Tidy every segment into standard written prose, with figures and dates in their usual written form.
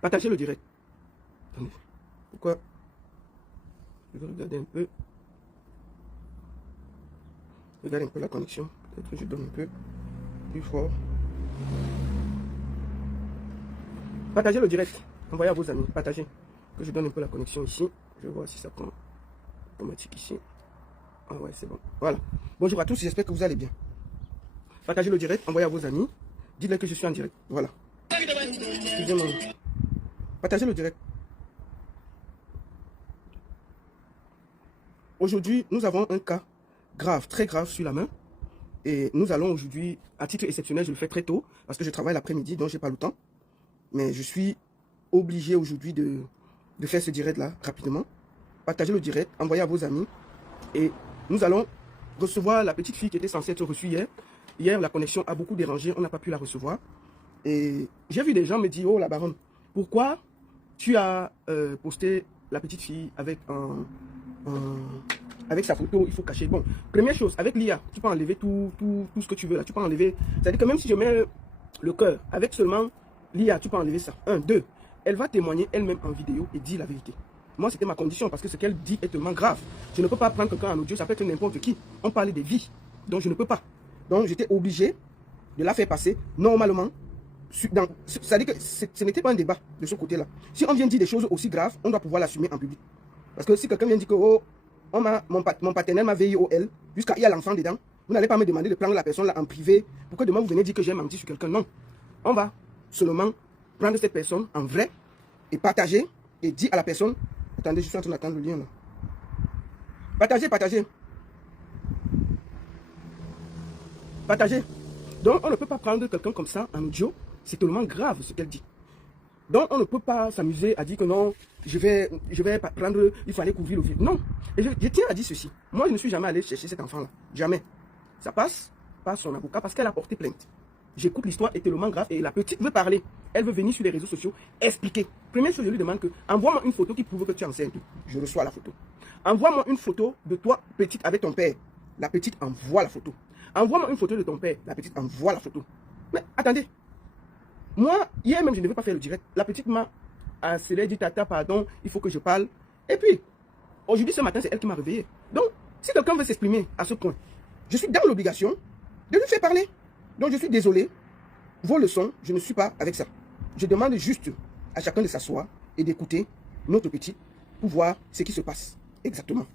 Partagez le direct. Attendez. Pourquoi? Je vais regarder un peu. Regarde un peu la connexion. Peut-être que je donne un peu plus fort. Partagez le direct. Envoyez à vos amis. Partagez. Que je donne un peu la connexion ici. Je vais voir si ça prend automatique ici. Ah ouais, c'est bon. Voilà. Bonjour à tous, j'espère que vous allez bien. Partagez le direct, envoyez à vos amis. Dites-leur que je suis en direct. Voilà. Excusez-moi. Partagez le direct. Aujourd'hui, nous avons un cas grave, très grave sur la main. Et nous allons aujourd'hui, à titre exceptionnel, je le fais très tôt, parce que je travaille l'après-midi, donc je n'ai pas le temps. Mais je suis obligé aujourd'hui de faire ce direct-là rapidement. Partagez le direct, envoyez à vos amis. Et nous allons recevoir la petite fille qui était censée être reçue hier. Hier, la connexion a beaucoup dérangé, on n'a pas pu la recevoir. Et j'ai vu des gens me dire, oh la baronne, pourquoi tu as posté la petite fille avec avec sa photo, il faut cacher. Bon, première chose, avec l'IA, tu peux enlever tout ce que tu veux là. Tu peux enlever, c'est-à-dire que même si je mets le cœur, avec seulement l'IA, tu peux enlever ça. Un, deux, elle va témoigner elle-même en vidéo et dire la vérité. Moi, c'était ma condition parce que ce qu'elle dit est tellement grave. Je ne peux pas prendre quelqu'un en audio, ça peut être n'importe qui. On parlait des vies, donc je ne peux pas. Donc, j'étais obligé de la faire passer normalement. C'est-à-dire que ce n'était pas un débat de ce côté-là. Si on vient dire des choses aussi graves, on doit pouvoir l'assumer en public. Parce que si quelqu'un vient dire que oh, mon partenaire m'a VIOL, jusqu'à il y a l'enfant dedans, vous n'allez pas me demander de prendre la personne là en privé pour que demain vous venez dire que j'ai menti sur quelqu'un. Non. On va seulement prendre cette personne en vrai et partager et dire à la personne, attendez, je suis en train d'attendre le lien là. Partagez, partagez. Partagez. Donc on ne peut pas prendre quelqu'un comme ça en audio, c'est tellement grave ce qu'elle dit. Donc on ne peut pas s'amuser à dire que non, je vais prendre, il fallait couvrir le vide. Non. Et je tiens à dire ceci. Moi, je ne suis jamais allé chercher cet enfant-là. Jamais. Ça passe par son avocat parce qu'elle a porté plainte. J'écoute l'histoire est tellement grave et la petite veut parler. Elle veut venir sur les réseaux sociaux expliquer. Première chose, je lui demande que envoie-moi une photo qui prouve que tu es enceinte. Je reçois la photo. Envoie-moi une photo de toi, petite, avec ton père. La petite envoie la photo. Envoie-moi une photo de ton père. La petite envoie la photo. Mais attendez. Moi, hier même, je ne devais pas faire le direct. La petite m'a harcelé, dit tata, pardon, il faut que je parle. Et puis, aujourd'hui, ce matin, c'est elle qui m'a réveillé. Donc, si quelqu'un veut s'exprimer à ce point, je suis dans l'obligation de lui faire parler. Donc, je suis désolé. Vos leçons, je ne suis pas avec ça. Je demande juste à chacun de s'asseoir et d'écouter notre petite pour voir ce qui se passe exactement.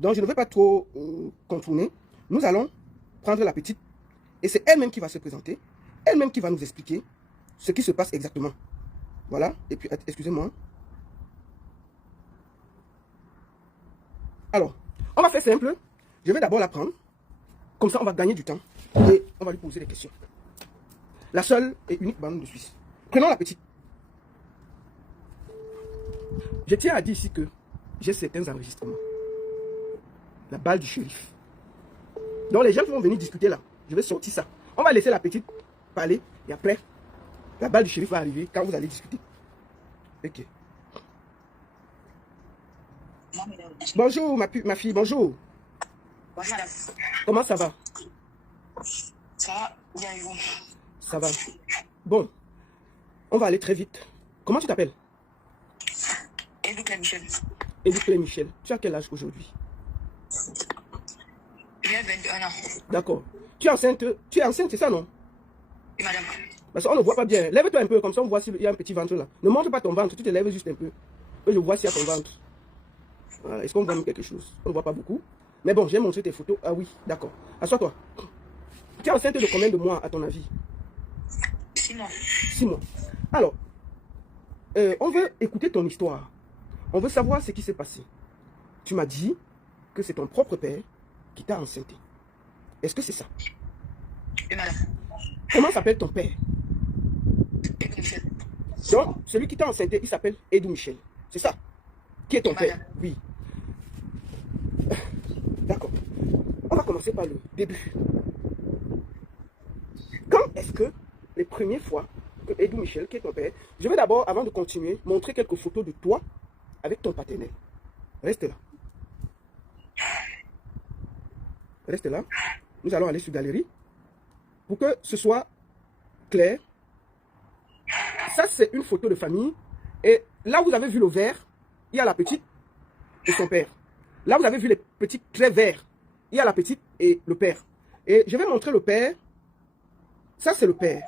Donc, je ne vais pas trop contourner. Nous allons prendre la petite et c'est elle-même qui va se présenter. Elle-même qui va nous expliquer ce qui se passe exactement. Voilà. Et puis, excusez-moi. Alors, on va faire simple. Je vais d'abord la prendre. Comme ça, on va gagner du temps. Et on va lui poser des questions. La seule et unique bande de Suisse. Prenons la petite. Je tiens à dire ici que j'ai certains enregistrements. La balle du shérif. Donc, les gens qui vont venir discuter là, je vais sortir ça. On va laisser la petite parler et après, la balle du shérif va arriver quand vous allez discuter. Ok. Bonjour ma fille, bonjour. Bonjour madame. Comment ça va? Ça va bien et vous? Ça va. Bon, on va aller très vite. Comment tu t'appelles? Edouclé Michel. Edouclé Michel. Tu as quel âge aujourd'hui? J'ai 21 ans. D'accord. Tu es enceinte, c'est ça non? Oui madame. Parce qu'on ne voit pas bien. Lève-toi un peu, comme ça on voit s'il y a un petit ventre là. Ne montre pas ton ventre, tu te lèves juste un peu. Que je vois s'il y a ton ventre. Voilà. Est-ce qu'on voit quelque chose? On ne voit pas beaucoup. Mais bon, j'ai montré tes photos. Ah oui, d'accord. Assois-toi. Tu es enceinte de combien de mois à ton avis? 6 mois. 6 mois. Alors, on veut écouter ton histoire. On veut savoir ce qui s'est passé. Tu m'as dit que c'est ton propre père qui t'a enceinte. Est-ce que c'est ça? Oui madame. Comment s'appelle ton père? Edou Michel. Donc, celui qui t'a enceinte, il s'appelle Edou Michel. C'est ça? Qui est ton père? Madame. Oui. D'accord. On va commencer par le début. Quand est-ce que, les premières fois que Edou Michel, qui est ton père, je vais d'abord, avant de continuer, montrer quelques photos de toi avec ton partenaire. Reste là. Reste là. Nous allons aller sur Galerie pour que ce soit clair. Ça, c'est une photo de famille. Et là, vous avez vu le vert, il y a la petite et son père. Là, vous avez vu les petits traits verts. Il y a la petite et le père. Et je vais montrer le père. Ça, c'est le père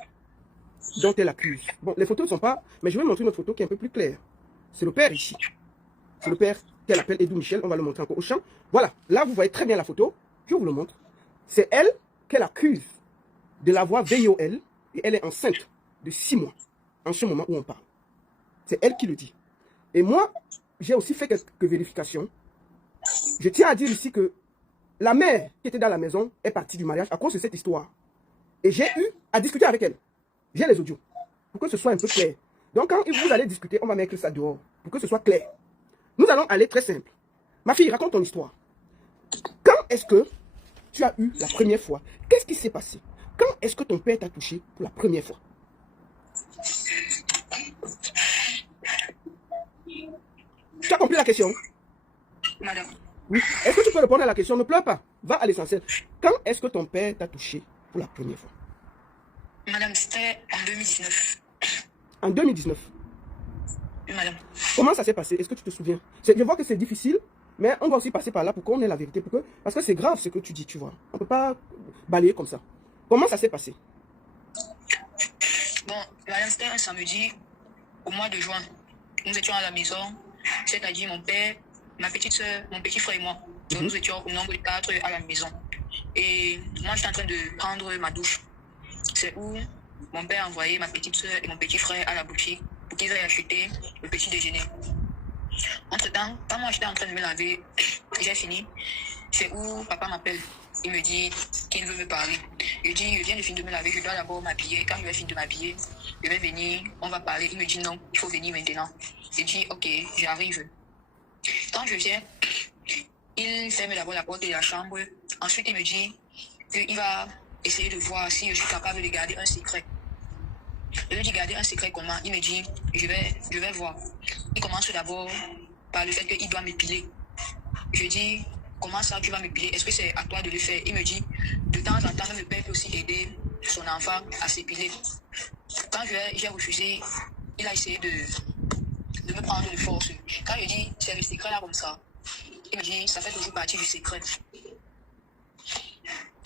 dont elle accuse. Bon, les photos ne sont pas... Mais je vais montrer une autre photo qui est un peu plus claire. C'est le père ici. C'est le père qu'elle appelle Edou Michel. On va le montrer encore au champ. Voilà. Là, vous voyez très bien la photo. Je vous le montre. C'est elle qu'elle accuse de l'avoir VIOL. Et elle est enceinte de 6 mois. En ce moment où on parle. C'est elle qui le dit. Et moi, j'ai aussi fait quelques vérifications. Je tiens à dire ici que la mère qui était dans la maison est partie du mariage à cause de cette histoire. Et j'ai eu à discuter avec elle. J'ai les audios. Pour que ce soit un peu clair. Donc quand vous allez discuter, on va mettre ça dehors. Pour que ce soit clair. Nous allons aller très simple. Ma fille, raconte ton histoire. Quand est-ce que tu as eu la première fois? Qu'est-ce qui s'est passé? Quand est-ce que ton père t'a touché pour la première fois? Tu as compris la question? Madame. Oui. Est-ce que tu peux répondre à la question? Ne pleure pas. Va à l'essentiel. Quand est-ce que ton père t'a touché pour la première fois? Madame, c'était en 2019. En 2019. Oui, madame. Comment ça s'est passé? Est-ce que tu te souviens? Je vois que c'est difficile, mais on va aussi passer par là pour qu'on ait la vérité. Parce que c'est grave ce que tu dis, tu vois. On ne peut pas balayer comme ça. Comment ça s'est passé? Bon, madame, c'était un samedi au mois de juin. Nous étions à la maison, c'est-à-dire mon père, ma petite soeur, mon petit frère et moi. Donc nous étions au nombre de 4 à la maison. Et moi, j'étais en train de prendre ma douche. C'est où mon père a envoyé ma petite soeur et mon petit frère à la boutique pour qu'ils aillent acheter le petit déjeuner. Entre-temps, quand moi j'étais en train de me laver, j'ai fini. C'est où papa m'appelle. Il me dit qu'il veut me parler. Je dis, je viens de finir de me laver, je dois d'abord m'habiller. Quand je vais finir de m'habiller, je vais venir, on va parler. Il me dit non, il faut venir maintenant. Je dis, ok, j'arrive. Quand je viens, il ferme d'abord la porte de la chambre. Ensuite, il me dit qu'il va essayer de voir si je suis capable de garder un secret. Je lui dis garder un secret comment? Il me dit, je vais voir. Il commence d'abord par le fait qu'il doit m'épiler. Je dis, comment ça tu vas m'épiler? Est-ce que c'est à toi de le faire? Il me dit, de temps en temps, le père peut aussi aider son enfant à s'épiler. Quand j'ai refusé, il a essayé de me prendre de force. Quand je dis, c'est le secret là comme ça, il me dit, ça fait toujours partie du secret.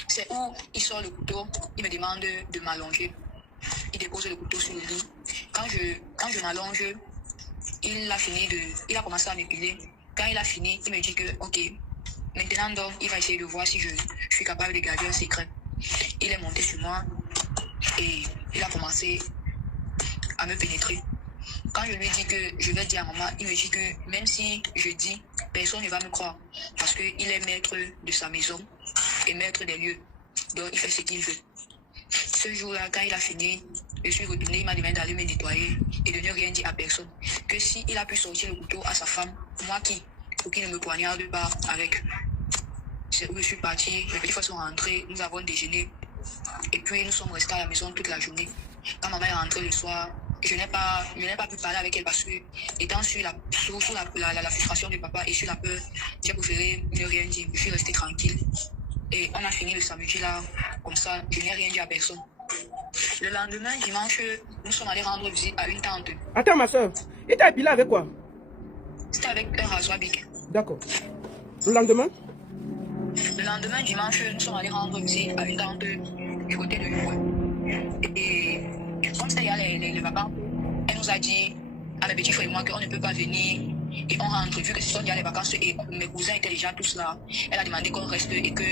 C'est où il sort le couteau, il me demande de m'allonger. Il dépose le couteau sur le lit. Quand je m'allonge, il a commencé à m'épiler. Quand il a fini, il me dit que, ok, maintenant donc, il va essayer de voir si je suis capable de garder un secret. Il est monté sur moi et il a commencé à me pénétrer. Quand je lui ai dit que je vais dire à maman, il me dit que même si je dis, personne ne va me croire. Parce qu'il est maître de sa maison et maître des lieux. Donc il fait ce qu'il veut. Ce jour-là, quand il a fini, je suis retourné, il m'a demandé d'aller me nettoyer et de ne rien dire à personne. Que s'il a pu sortir le couteau à sa femme, moi qui, pour qu'il ne me poignarde pas avec. C'est où je suis parti, mes petits frères sont rentrés, nous avons déjeuné. Et puis nous sommes restés à la maison toute la journée. Quand maman est rentrée le soir, je n'ai pas pu parler avec elle parce que, étant sous la frustration de papa et sur la peur, j'ai préféré ne rien dire. Je suis restée tranquille. Et on a fini le samedi là, comme ça, je n'ai rien dit à personne. Le lendemain, dimanche, nous sommes allés rendre visite à une tante. Attends, ma soeur, il t'a épilé avec quoi? C'était avec un rasoir bic. D'accord. Le lendemain? Le lendemain, dimanche, nous sommes allés rendre visite à une tante du côté de Louvain. Et comme c'était les papas, elle nous a dit, à mes petits frères et moi, qu'on ne peut pas venir. Et on rentre, vu que ce sont déjà les vacances et mes cousins étaient déjà tous là. Elle a demandé qu'on reste et que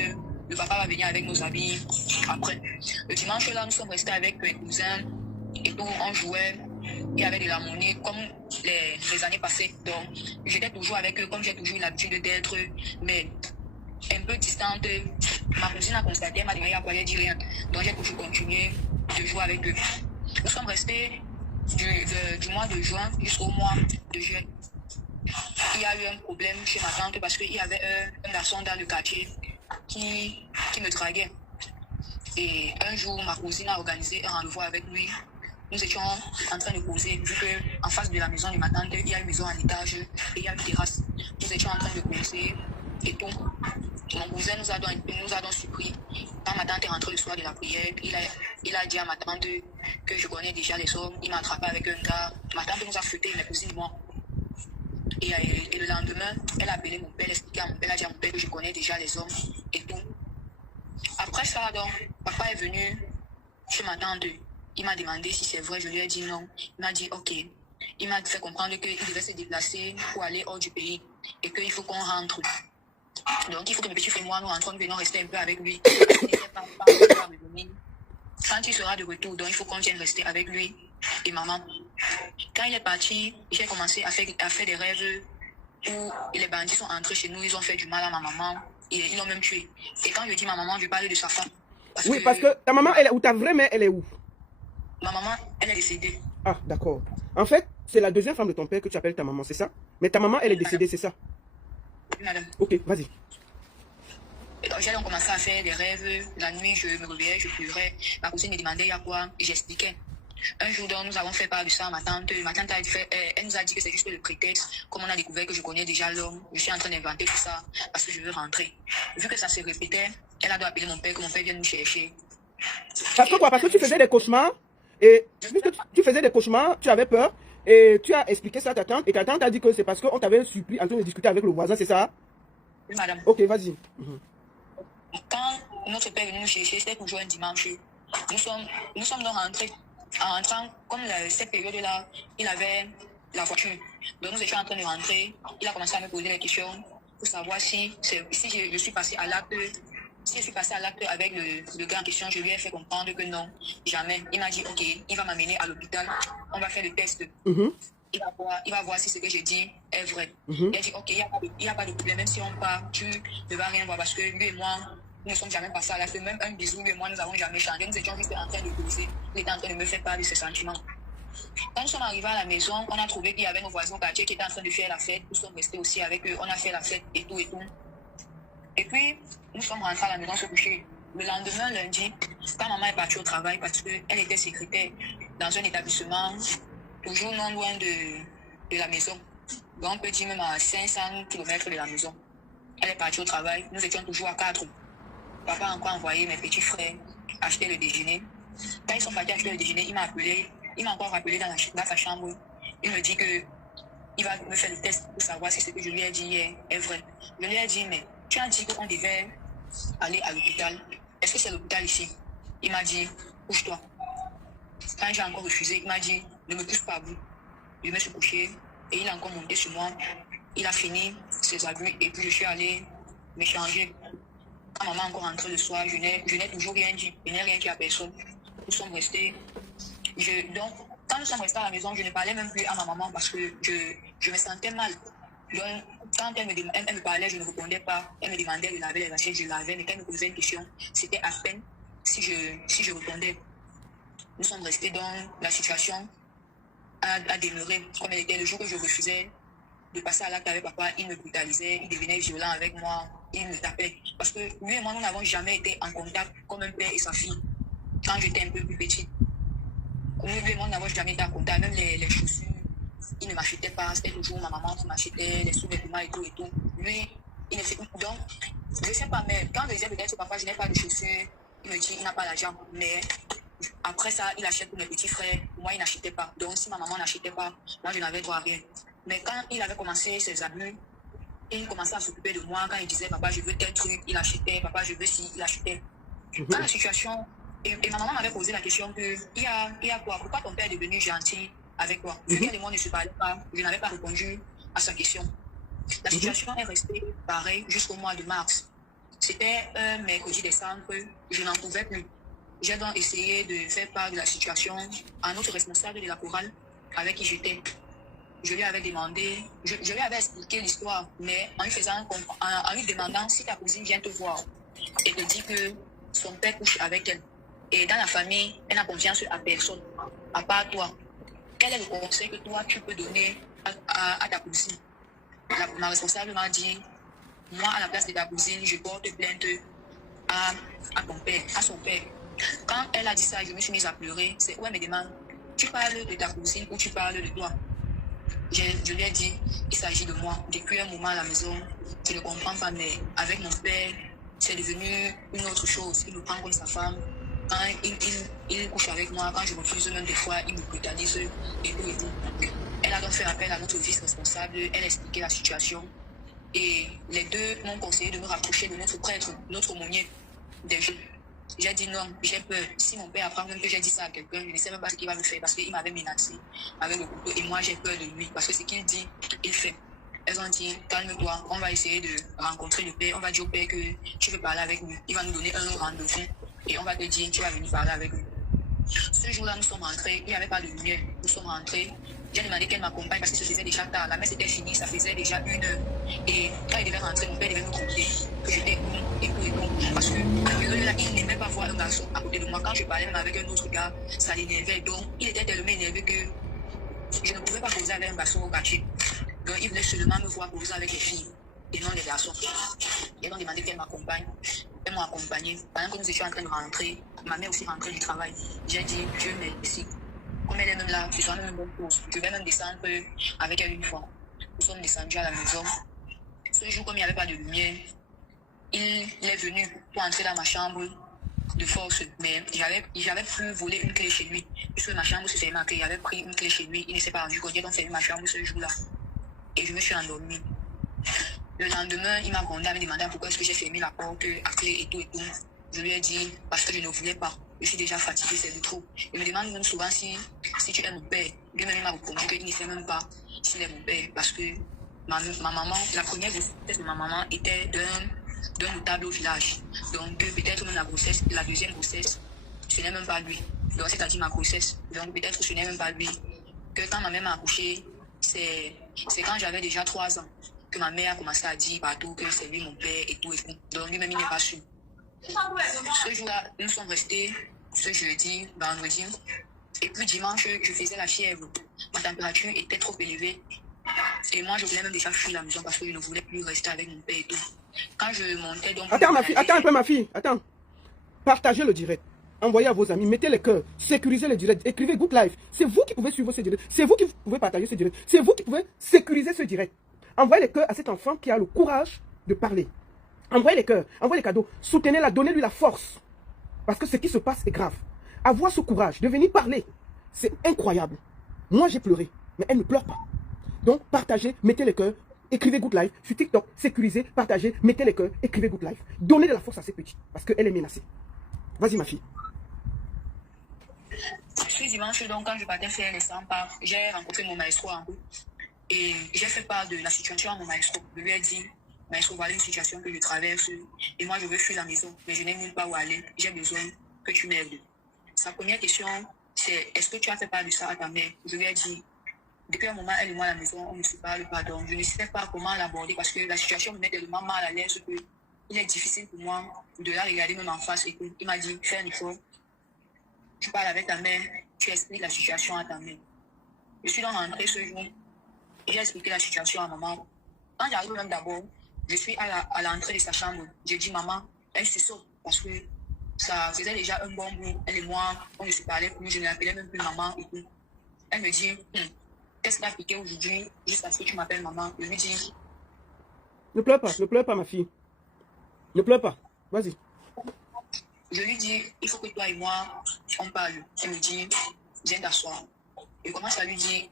le papa va venir avec nos habits après. Le dimanche là, nous sommes restés avec mes cousins et tout, on jouait. Il y avait de l'harmonie comme les années passées. Donc, j'étais toujours avec eux comme j'ai toujours eu l'habitude d'être, mais un peu distante. Ma cousine a constaté, elle m'a demandé à quoi elle dit rien. Donc, j'ai toujours continué de jouer avec eux. Nous sommes restés du mois de juin jusqu'au mois de juillet. Il y a eu un problème chez ma tante parce qu'il y avait un garçon dans le quartier qui me draguait. Et un jour, ma cousine a organisé un rendez-vous avec lui. Nous étions en train de causer, vu qu'en face de la maison de ma tante, il y a une maison en étage et il y a une terrasse. Nous étions en train de causer et tout. Mon cousin nous a donc surpris. Quand ma tante est rentrée le soir de la prière, il a dit à ma tante que je connais déjà les hommes. Il m'a attrapé avec un gars. Ma tante nous a fouetté, mes cousines et moi. Et le lendemain, elle a appelé mon père, elle a expliqué à mon père, elle a dit à mon père que je connais déjà les hommes et tout. Après ça, donc, papa est venu chez ma tante. Il m'a demandé si c'est vrai, je lui ai dit non. Il m'a dit ok. Il m'a fait comprendre qu'il devait se déplacer pour aller hors du pays et qu'il faut qu'on rentre. Donc, il faut que mes petits frères et moi, nous rentrons, nous venons rester un peu avec lui. Quand il sera de retour, donc il faut qu'on vienne rester avec lui et maman. Quand il est parti, j'ai commencé à faire des rêves où les bandits sont entrés chez nous, ils ont fait du mal à ma maman et ils l'ont même tué. Et quand je dis ma maman, je parle de sa femme. Parce que ta maman, elle est où? Ta vraie mère, elle est où? Ma maman, elle est décédée. Ah, d'accord. En fait, c'est la deuxième femme de ton père que tu appelles ta maman, c'est ça? Mais ta maman, elle est décédée, c'est ça? Oui, madame. Ok, vas-y. J'ai donc commencé à faire des rêves. La nuit, je me réveillais, je pleurais. Ma cousine me demandait il y a quoi et j'expliquais. Un jour, donc, nous avons fait part de ça à ma tante. Ma tante elle nous a dit que c'est juste le prétexte. Comme on a découvert que je connais déjà l'homme, je suis en train d'inventer tout ça parce que je veux rentrer. Vu que ça se répétait, elle a dû appeler mon père, que mon père vienne nous chercher. Parce que quoi? Parce que tu faisais des cauchemars et vu que tu faisais des cauchemars, tu avais peur et tu as expliqué ça à ta tante et ta tante a dit que c'est parce qu'on t'avait supplié en train de discuter avec le voisin, c'est ça? Oui, madame. Ok, vas-y. Quand notre père est venu nous chercher, c'était toujours un dimanche. Nous sommes donc rentrés. En rentrant, comme cette période-là, il avait la voiture. Donc nous étions en train de rentrer. Il a commencé à me poser des questions pour savoir si je suis passé à l'acte. Si je suis passé à l'acte avec le gars en question, je lui ai fait comprendre que non, jamais. Il m'a dit, ok, il va m'amener à l'hôpital, on va faire le test. Il va voir si ce que j'ai dit est vrai. Il a dit, ok, il n'y a pas de problème, même si on part, tu ne vas rien voir parce que lui et moi, nous ne sommes jamais passés à l'acte. Même un bisou, lui et moi, nous n'avons jamais changé. Nous étions juste en train de causer. Il était en train de me faire part de ses sentiments. Quand nous sommes arrivés à la maison, on a trouvé qu'il y avait nos voisins au quartier qui étaient en train de faire la fête. Nous sommes restés aussi avec eux. On a fait la fête et tout et tout. Et puis, nous sommes rentrés à la maison se coucher. Le lendemain, lundi, quand maman est partie au travail parce qu'elle était secrétaire dans un établissement toujours non loin de la maison. Donc, on peut dire même à 500 km de la maison. Elle est partie au travail. Nous étions toujours à 4. Papa a encore envoyé mes petits frères acheter le déjeuner. Quand ils sont partis acheter le déjeuner, il m'a appelé. Il m'a encore rappelé dans sa chambre. Il me dit que il va me faire le test pour savoir si ce que je lui ai dit hier est vrai. Je lui ai dit, mais tu as dit qu'on devait aller à l'hôpital. Est-ce que c'est l'hôpital ici? Il m'a dit, couche-toi. Quand j'ai encore refusé, il m'a dit, ne me couche pas à vous. Je me suis couché et il a encore monté sur moi. Il a fini ses abus et puis je suis allé me changer. Quand maman est encore rentrée le soir, je n'ai toujours rien dit. Je n'ai rien dit à personne. Nous sommes restés. Donc, quand nous sommes restés à la maison, je ne parlais même plus à ma maman parce que je me sentais mal. Donc, quand elle me parlait, je ne répondais pas. Elle me demandait de laver les assiettes, je lavais. Mais quand elle me posait une question, c'était à peine si je répondais. Nous sommes restés dans la situation à demeurer comme elle était. Le jour que je refusais de passer à l'acte avec papa, il me brutalisait, il devenait violent avec moi, il me tapait. Parce que lui et moi, nous n'avons jamais été en contact comme un père et sa fille. Quand j'étais un peu plus petite, lui et moi, nous n'avons jamais été en contact. Même les chaussures, il ne m'achetait pas. C'était toujours ma maman qui m'achetait les sous-vêtements et tout et tout. Lui, il ne fait pas. Donc, je ne sais pas, mais quand je disais peut-être papa, je n'ai pas de chaussures, il me dit, il n'a pas l'argent. Mais après ça, il achète pour mes petits frères. Moi, il n'achetait pas. Donc, si ma maman n'achetait pas, moi, je n'avais droit à rien. Mais quand il avait commencé ses abus, il commençait à s'occuper de moi. Quand il disait, papa, je veux tel truc, il achetait. Papa, je veux ci, il achetait. Quand la situation... Et ma maman m'avait posé la question que, il y a quoi? Pourquoi ton père est devenu gentil avec toi? Vu qu'elle et moi ne se parlaient pas, je n'avais pas répondu à sa question. La situation est restée pareille jusqu'au mois de mars. C'était un mercredi décembre, je n'en pouvais plus. J'ai donc essayé de faire part de la situation à notre responsable de la chorale avec qui j'étais. Je lui avais demandé, je lui avais expliqué l'histoire, mais en lui demandant si ta cousine vient te voir et te dit que son père couche avec elle. Et dans la famille, elle n'a confiance à personne, à part toi. Quel est le conseil que toi, tu peux donner à ta cousine? Ma responsable m'a dit, moi, à la place de ta cousine, je porte plainte à ton père, à son père. Quand elle a dit ça, je me suis mise à pleurer. C'est où elle me demande, tu parles de ta cousine ou tu parles de toi? Je lui ai dit, il s'agit de moi. Depuis un moment à la maison, je ne comprends pas, mais avec mon père, c'est devenu une autre chose. Il me prend comme sa femme. Quand il couche avec moi, quand je refuse même des fois, il me brutalise et tout et tout. Elle a donc fait appel à notre vice-responsable, elle a expliqué la situation. Et les deux m'ont conseillé de me rapprocher de notre prêtre, notre aumônier des jeunes. J'ai dit non, j'ai peur. Si mon père apprend même que j'ai dit ça à quelqu'un, je ne sais même pas ce qu'il va me faire parce qu'il m'avait menacé avec le couteau. Et moi, j'ai peur de lui parce que ce qu'il dit, il fait. Elles ont dit, calme-toi, on va essayer de rencontrer le père. On va dire au père que tu veux parler avec lui. Il va nous donner un rendez-vous et on va te dire, tu vas venir parler avec lui. Ce jour-là, nous sommes rentrés, il n'y avait pas de lumière. Nous sommes rentrés. J'ai demandé qu'elle m'accompagne parce que ça faisait déjà tard. La messe était finie, ça faisait déjà 1 heure. Et quand il devait rentrer, mon père devait me compter que j'étais et tout. Parce que là, il n'aimait pas voir un garçon à côté de moi. Quand je parlais même avec un autre gars, ça l'énervait. Donc, il était tellement énervé que je ne pouvais pas causer avec un garçon au quartier. Donc, il voulait seulement me voir causer avec les filles et non les garçons. Ils ont demandé qu'elle m'accompagne. Elles m'ont accompagnée. Pendant que nous étions en train de rentrer, ma mère aussi rentrait du travail. J'ai dit, Dieu merci. Comme elle est même là, je suis même une bonne chose. Je vais même descendre avec elle une fois. Nous sommes descendus à la maison. Ce jour, comme il n'y avait pas de lumière, il est venu pour entrer dans ma chambre de force. Mais j'avais pu voler une clé chez lui. Puisque ma chambre se fermait à clé, j'avais pris une clé chez lui. Il ne s'est pas rendu compte. J'ai donc fermé ma chambre ce jour-là. Et je me suis endormie. Le lendemain, il m'a grondé à me demander pourquoi est-ce que j'ai fermé la porte à clé et tout et tout. Je lui ai dit parce que je ne voulais pas. Je suis déjà fatiguée, c'est de trop. Il me demande même souvent si tu es mon père. Lui-même, il m'a répondu qu'il ne sait même pas s'il est mon père. Parce que ma maman, la première grossesse de ma maman était d'un notable au village. Donc peut-être même la deuxième grossesse, ce n'est même pas lui. Donc c'est-à-dire ma grossesse. Donc peut-être ce n'est même pas lui. Que quand ma mère m'a accouchée, c'est quand j'avais déjà 3 ans que ma mère a commencé à dire partout que c'est lui mon père et tout et tout. Donc lui-même, il n'est pas sûr. Ce jour-là, nous sommes restés ce jeudi, vendredi. Et puis dimanche, je faisais la fièvre. Ma température était trop élevée. Et moi, je voulais même déjà fuir la maison parce que je ne voulais plus rester avec mon père et tout. Quand je montais donc... Attends, ma fille, attends un peu, ma fille. Attends. Partagez le direct. Envoyez à vos amis, mettez les cœurs, sécurisez le direct, écrivez Good Life. C'est vous qui pouvez suivre ce direct. C'est vous qui pouvez partager ce direct. C'est vous qui pouvez sécuriser ce direct. Envoyez les cœurs à cet enfant qui a le courage de parler. Envoyez les cœurs, envoyez les cadeaux. Soutenez-la, donnez-lui la force. Parce que ce qui se passe est grave. Avoir ce courage de venir parler, c'est incroyable. Moi, j'ai pleuré, mais elle ne pleure pas. Donc, partagez, mettez les cœurs, écrivez Good Life. Sur TikTok, sécurisez, partagez, mettez les cœurs, écrivez Good Life. Donnez de la force à ces petits, parce qu'elle est menacée. Vas-y, ma fille. Ce dimanche, donc, quand je partais faire les 100 pas, j'ai rencontré mon maestro en route. Et j'ai fait part de la situation à mon maestro. Je lui ai dit, maestro, voilà une situation que je traverse. Et moi, je veux fuir la maison, mais je n'ai nulle part où aller. J'ai besoin que tu m'aides. Sa première question, c'est, est-ce que tu as fait part de ça à ta mère? Je lui ai dit, depuis un moment, elle et moi à la maison, on ne se parle pas. Donc, je ne sais pas comment l'aborder parce que la situation me met tellement mal à l'aise que il est difficile pour moi de la regarder même en face. Et il m'a dit, fais un effort. Tu parles avec ta mère, tu expliques la situation à ta mère. Je suis donc rentrée ce jour. J'ai expliqué la situation à maman. Quand j'arrive même d'abord, je suis à l'entrée de sa chambre. J'ai dit, maman, elle se saute parce que ça faisait déjà un bon bout. Elle et moi, on ne se parlait plus, je ne l'appelais même plus maman et tout. Elle me dit, qu'est-ce qui t'a piqué aujourd'hui, juste parce que tu m'appelles maman? Je lui dis, ne pleure pas, ma fille. Ne pleure pas, vas-y. Je lui dis, il faut que toi et moi, on parle. Elle me dit, viens t'asseoir. Je commence à lui dire,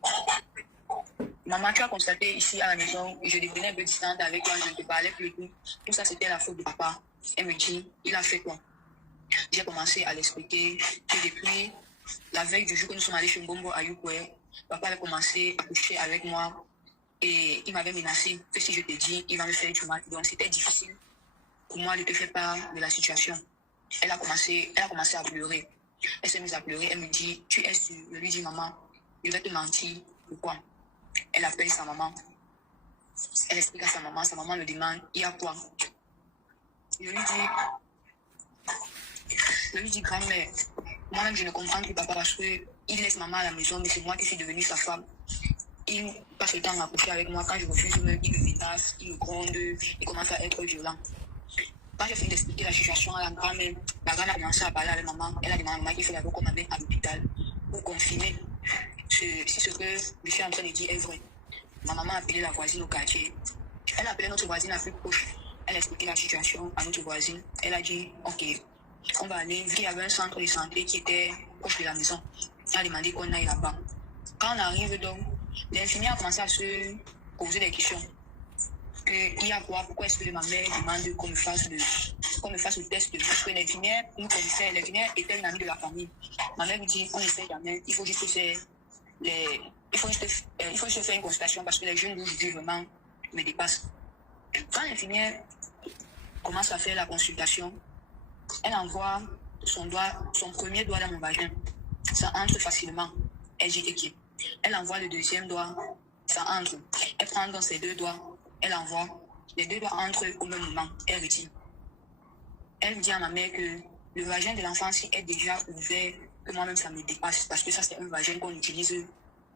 maman, tu as constaté ici à la maison, je devenais un peu distante avec toi, je ne te parlais plus et tout. Tout ça, c'était la faute de papa. Elle me dit, il a fait quoi? J'ai commencé à l'expliquer que depuis la veille du jour que nous sommes allés chez Mbombo à Yukwe, papa avait commencé à coucher avec moi et il m'avait menacé que si je te dis, il va me faire du mal. Donc, c'était difficile pour moi de te faire part de la situation. Elle a commencé à pleurer. Elle s'est mise à pleurer. Elle me dit, tu es sûre? Je lui dis, maman, je vais te mentir. Pourquoi? Elle appelle sa maman. Elle explique à sa maman le demande, il y a quoi? Je lui dis, grand-mère, moi-même je ne comprends plus papa parce qu'il laisse maman à la maison, mais c'est moi qui suis devenue sa femme. Il passe le temps à coucher avec moi. Quand je refuse, il me menace, il me gronde, il commence à être violent. Quand j'ai fini d'expliquer la situation à la grand-mère a commencé à parler avec maman. Elle a demandé à maman qu'il faut d'abord qu'on m'amène à l'hôpital pour confirmer si ce que je suis en train de dire est vrai. Ma maman a appelé la voisine au quartier. Elle a appelé notre voisine la plus proche. Elle a expliqué la situation à notre voisine. Elle a dit, ok, On va aller, vu qu'il y avait un centre de santé qui était proche de la maison. On a demandé qu'on aille là-bas. Quand on arrive donc, l'infirmière a commencé à se poser des questions. Il y a quoi? Pourquoi est-ce que ma mère demande qu'on me fasse le test? Parce que l'infirmière nous connaissait, l'infirmière était une amie de la famille. Ma mère me dit, on ne sait jamais, il faut juste faire il faut juste faire une consultation parce que les jeunes d'aujourd'hui vraiment me dépassent. Quand l'infirmière commence à faire la consultation, elle envoie son premier doigt dans mon vagin. Ça entre facilement. Elle dit ok. Elle envoie le deuxième doigt, ça entre. Elle prend dans ses deux doigts, elle envoie. Les deux doigts entrent au même moment, elle retire. Elle dit à ma mère que le vagin de l'enfant est déjà ouvert, que moi-même ça me dépasse, parce que ça c'est un vagin qu'on utilise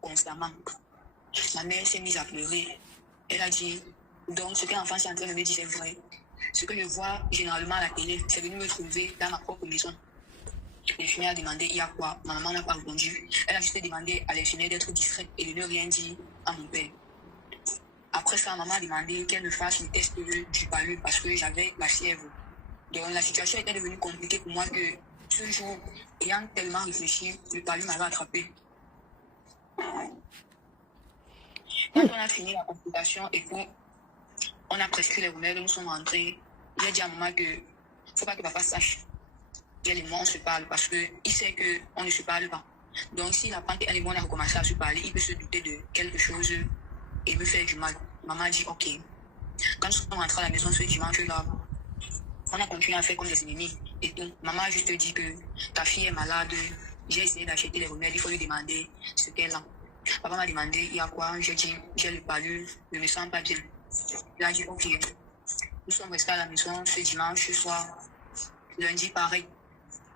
constamment. Ma mère s'est mise à pleurer. Elle a dit, donc ce que l'enfant est en train de me dire c'est vrai. Ce que je vois généralement à la télé, c'est venu me trouver dans ma propre maison. L'infirmière a demandé, il y a quoi? Ma maman n'a pas répondu. Elle a juste demandé à l'infirmière d'être discrète et de ne rien dire à mon père. Après ça, maman a demandé qu'elle me fasse le test du palu parce que j'avais la fièvre. Donc la situation était devenue compliquée pour moi que ce jour, ayant tellement réfléchi, le palu m'avait attrapé. Quand on a fini la consultation et qu'on a prescrit les remèdes, nous sommes rentrés. J'ai dit à maman que ne faut pas que papa sache. Elle et moi, on se parle parce qu'il sait qu'on ne se parle pas. Donc, s'il apprend qu'elle et moi, on a recommencé à se parler, il peut se douter de quelque chose et me faire du mal. Maman a dit, ok. Quand nous sommes rentrés à la maison ce dimanche-là, on a continué à faire comme des ennemis et tout. Maman a juste dit que ta fille est malade. J'ai essayé d'acheter les remèdes, il faut lui demander ce qu'elle a. Papa m'a demandé, il y a quoi? J'ai dit, j'ai le palu, je ne me sens pas bien. Il a dit, ok. Nous sommes restés à la maison ce dimanche soir. Lundi, pareil.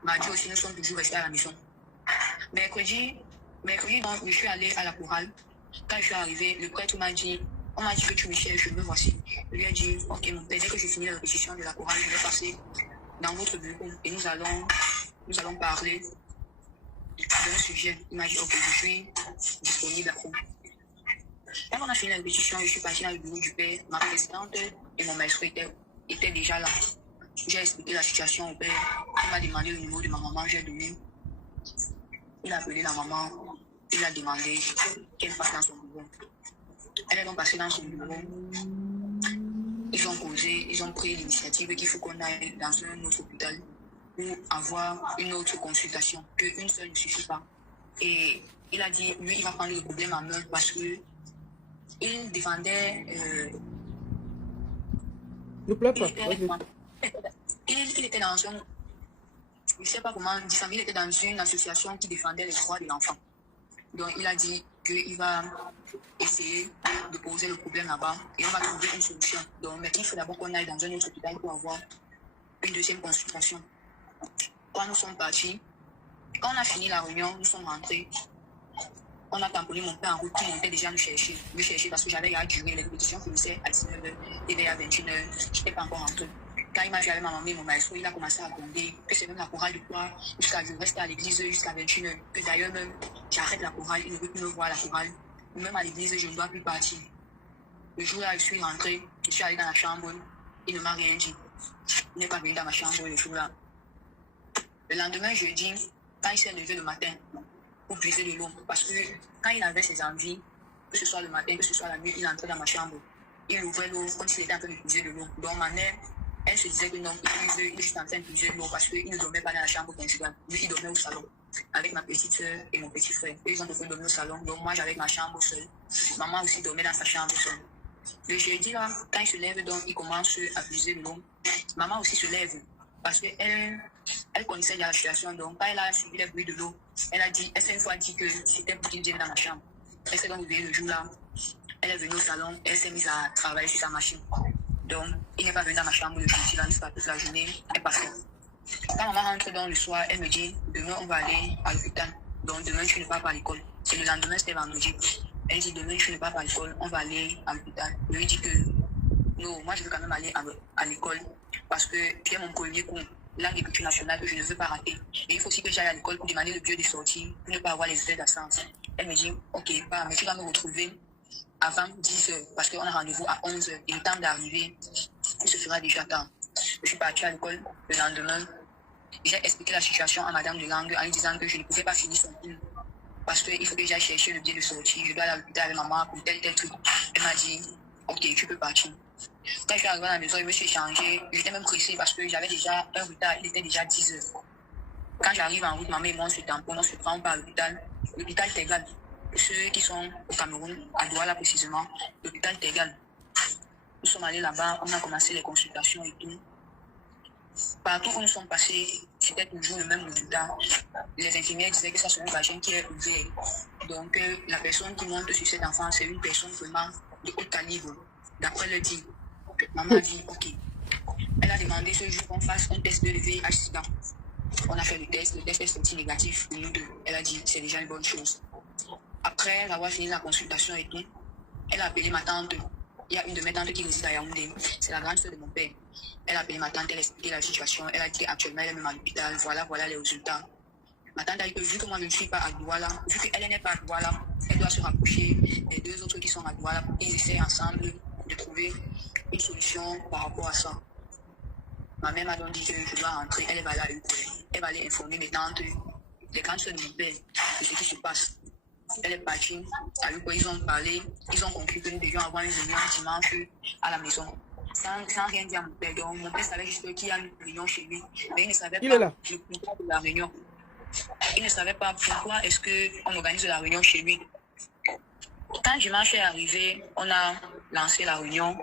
Mardi aussi, nous sommes toujours restés à la maison. Mercredi, donc, je suis allée à la chorale. Quand je suis arrivée, le prêtre m'a dit, on m'a dit que tu me cherches, me voici. Je lui ai dit, ok, mon père, dès que j'ai fini la répétition de la chorale, je vais passer dans votre bureau et nous allons parler d'un sujet. Il m'a dit, ok, je suis disponible après. Quand on a fini la répétition, je suis partie dans le bureau du père. Ma présidente et mon maître étaient déjà là. J'ai expliqué la situation au père. Il m'a demandé le numéro de ma maman, j'ai donné. Il a appelé la maman. Il a demandé qu'elle passe dans son bureau. Elle est donc passée dans son bureau. Ils ont causé, ils ont pris l'initiative qu'il faut qu'on aille dans un autre hôpital pour avoir une autre consultation, qu'une seule ne suffit pas. Et il a dit, lui, il va prendre le problème en main parce que il défendait... Ne pleure pas. Il était dans un... Je ne sais pas comment dire ça, mais il était dans une association qui défendait les droits de l'enfant. Donc il a dit qu'il va essayer de poser le problème là-bas et on va trouver une solution. Donc mais il faut d'abord qu'on aille dans un autre hôpital pour avoir une deuxième consultation. Quand nous sommes partis, quand on a fini la réunion, nous sommes rentrés. On a tamponné mon père en route, il montait déjà me chercher parce que j'avais à durer. Les répétitions finissaient à 19h, et vers 21h, je n'étais pas encore rentré. Quand il m'a vu avec ma maman et mon maestro, il a commencé à gronder que c'est même la chorale de quoi, jusqu'à je reste à l'église jusqu'à 21h, que d'ailleurs même j'arrête la chorale, il ne veut plus me voir à la chorale. Même à l'église, je ne dois plus partir. Le jour-là, je suis rentré, je suis allé dans la chambre, il ne m'a rien dit. Il n'est pas venu dans ma chambre le jour-là. Le lendemain, jeudi, quand il s'est levé le matin, pour puiser de l'eau. Parce que quand il avait ses envies, que ce soit le matin, que ce soit la nuit, il entrait dans ma chambre. Il ouvrait l'eau comme s'il était en train de puiser de l'eau. Donc ma mère, elle se disait que non, il est juste en train de puiser de l'eau parce qu'il ne dormait pas dans la chambre principale. Lui, il dormait au salon avec ma petite soeur et mon petit frère. Eux, ils ont dormi au salon. Donc moi, j'avais ma chambre seule. Maman aussi dormait dans sa chambre seule. Le jeudi, là, quand il se lève, donc il commence à puiser de l'eau. Maman aussi se lève parce qu'elle connaissait déjà la situation. Donc quand elle a suivi les bruits de l'eau, elle s'est une fois dit que c'était pour qu'il vienne dans ma chambre. Elle s'est donc réveillée le jour-là. Elle est venue au salon, elle s'est mise à travailler sur sa machine. Donc, il n'est pas venu dans ma chambre le jeudi, là, jusqu'à toute la journée, elle passait. Quand maman rentre dans le soir, elle me dit, demain on va aller à l'hôpital. Donc demain tu ne vas pas à l'école. Et le lendemain c'était vendredi. Elle dit, demain tu ne vas pas à l'école, on va aller à l'hôpital. Je lui dis que, non, moi je veux quand même aller à l'école. Parce que j'ai mon premier cours, langue et culture nationale, que je ne veux pas rater. Et il faut aussi que j'aille à l'école pour demander le billet de sortie, pour ne pas avoir les effets d'absence. Elle me dit, ok, mais tu vas me retrouver avant 10h, parce qu'on a rendez-vous à 11h. Et le temps d'arriver, il se fera déjà tard. Je suis partie à l'école le lendemain. J'ai expliqué la situation à Madame de Langue en lui disant que je ne pouvais pas finir son film parce qu'il faut que j'aille chercher le billet de sortie. Je dois aller à l'hôpital avec maman pour tel truc. Elle m'a dit, ok, tu peux partir. Quand je suis arrivée à la maison, je me suis changée. J'étais même pressée parce que j'avais déjà un retard. Il était déjà 10 heures. Quand j'arrive en route, maman et moi, on se tamponne, on se prend par l'hôpital. L'hôpital Tegal. Pour ceux qui sont au Cameroun, à Douala précisément, l'hôpital Tegal. Nous sommes allés là-bas, on a commencé les consultations et tout. Partout où nous sommes passés, c'était toujours le même résultat. Les infirmières disaient que ça serait un vagin qui est ouvert. Donc, la personne qui monte sur cet enfant, c'est une personne vraiment de haut calibre. D'après le dit, maman a dit, ok. Elle a demandé ce jour qu'on fasse un test de VIH-Sida. On a fait le test est sorti négatif pour nous deux. Elle a dit, c'est déjà une bonne chose. Après avoir fini la consultation et tout, elle a appelé ma tante. Il y a une de mes tantes qui réside à Yaoundé. C'est la grande soeur de mon père. Elle a appelé ma tante, elle a expliqué la situation. Elle a dit qu'actuellement, elle est même à l'hôpital. Voilà les résultats. Ma tante a dit que vu que moi, je ne suis pas à Douala, vu qu'elle n'est pas à Douala, elle doit se rapprocher des deux autres qui sont à Douala pour qu'ils essaient ensemble de trouver une solution par rapport à ça. Ma mère m'a donc dit que je dois rentrer. Elle va aller à Ukoé. Elle va aller informer mes tantes, les grandes soeurs de mon père, de ce qui se passe. Elle est partie à Ukoé. Ils ont parlé. Ils ont conclu que nous devions avoir une réunion dimanche à la maison. Sans rien dire à mon père. Donc, mon père savait juste qu'il y a une réunion chez lui. Mais il ne savait pas le pourquoi de la réunion. Il ne savait pas pourquoi est-ce qu'on organise la réunion chez lui. Quand dimanche est arrivé, on a lancé la réunion.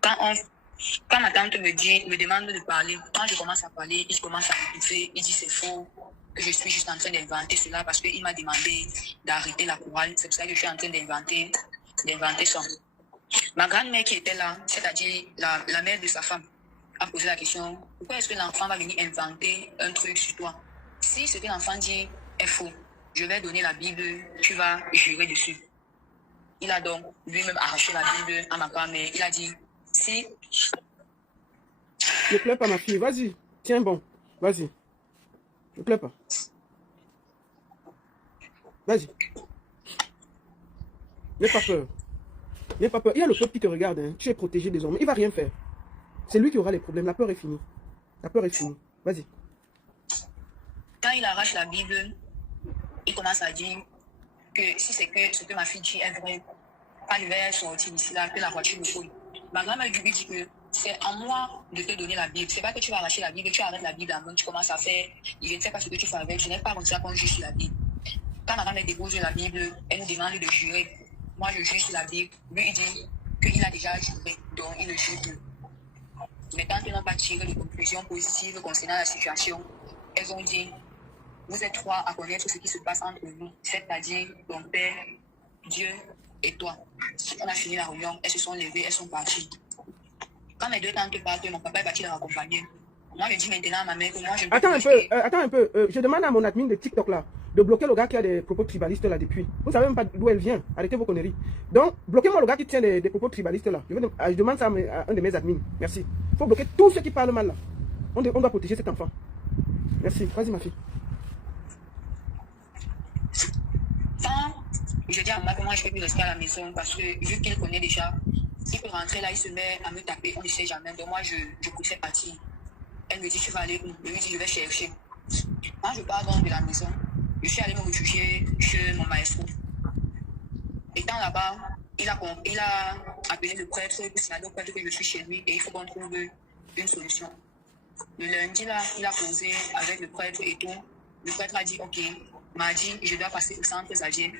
Quand ma tante me demande de parler, quand je commence à parler, il commence à me bouffer. Il dit c'est faux, que je suis juste en train d'inventer cela parce qu'il m'a demandé d'arrêter la chorale. C'est pour ça que je suis en train d'inventer ça. Ma grand-mère qui était là, c'est-à-dire la mère de sa femme, a posé la question, pourquoi est-ce que l'enfant va venir inventer un truc sur toi? Si ce que l'enfant dit est faux, je vais donner la Bible, tu vas jurer dessus. Il a donc lui-même arraché la Bible à ma grand-mère. Il a dit, si... Ne pleure pas ma fille, vas-y, tiens bon, vas-y. Ne pleure pas. Vas-y. N'aie pas peur. N'aie pas peur. Il y a le peuple qui te regarde, hein. Tu es protégé désormais. Il ne va rien faire. C'est lui qui aura les problèmes. La peur est finie. La peur est finie. Vas-y. Quand il arrache la Bible, il commence à dire que si c'est que ce que ma fille dit est vrai, quand je vais sortir d'ici là, que la voiture me fouille. Ma grand-mère lui dit que c'est à moi de te donner la Bible. C'est pas que tu vas arracher la Bible, tu arrêtes la Bible en main, tu commences à faire. Je ne sais pas ce que tu fais avec. Je n'ai pas comme ça quand je juge sur la Bible. Quand ma grand-mère dépose la Bible, elle nous demande de jurer. Moi, je juge sur la Bible. Lui, il dit qu'il a déjà juré, donc il ne jure plus. Mais tant qu'ils n'ont pas tiré de conclusions positives concernant la situation, elles ont dit, vous êtes trois à connaître ce qui se passe entre nous, c'est-à-dire ton père, Dieu et toi. On a fini la réunion, elles se sont levées, elles sont parties. Quand mes deux tantes partent, mon papa est parti les raccompagner. Moi, je dis maintenant à ma mère que moi, je ne peux pas... Attends un peu. Je demande à mon admin de TikTok là, de bloquer le gars qui a des propos tribalistes là depuis. Vous ne savez même pas d'où elle vient. Arrêtez vos conneries. Donc, bloquez-moi le gars qui tient des propos tribalistes là. Je demande ça à un de mes admins. Merci. Il faut bloquer tous ceux qui parlent mal là. On doit protéger cet enfant. Merci. Vas-y, ma fille. Quand je dis à maman que moi, je ne peux plus rester à la maison parce que vu qu'il connaît déjà, il peut rentrer là, il se met à me taper, on ne sait jamais. Donc moi, je préfère partir. Elle me dit, tu vas aller où? Je lui dis, je vais chercher. Quand je pars donc de la maison, je suis allée me réfugier chez mon maestro. Étant là-bas, il a appelé le prêtre pour signaler au prêtre que je suis chez lui et il faut qu'on trouve une solution. Le lundi, là, il a causé avec le prêtre et tout. Le prêtre a dit, ok, m'a dit, je dois passer au centre Zagé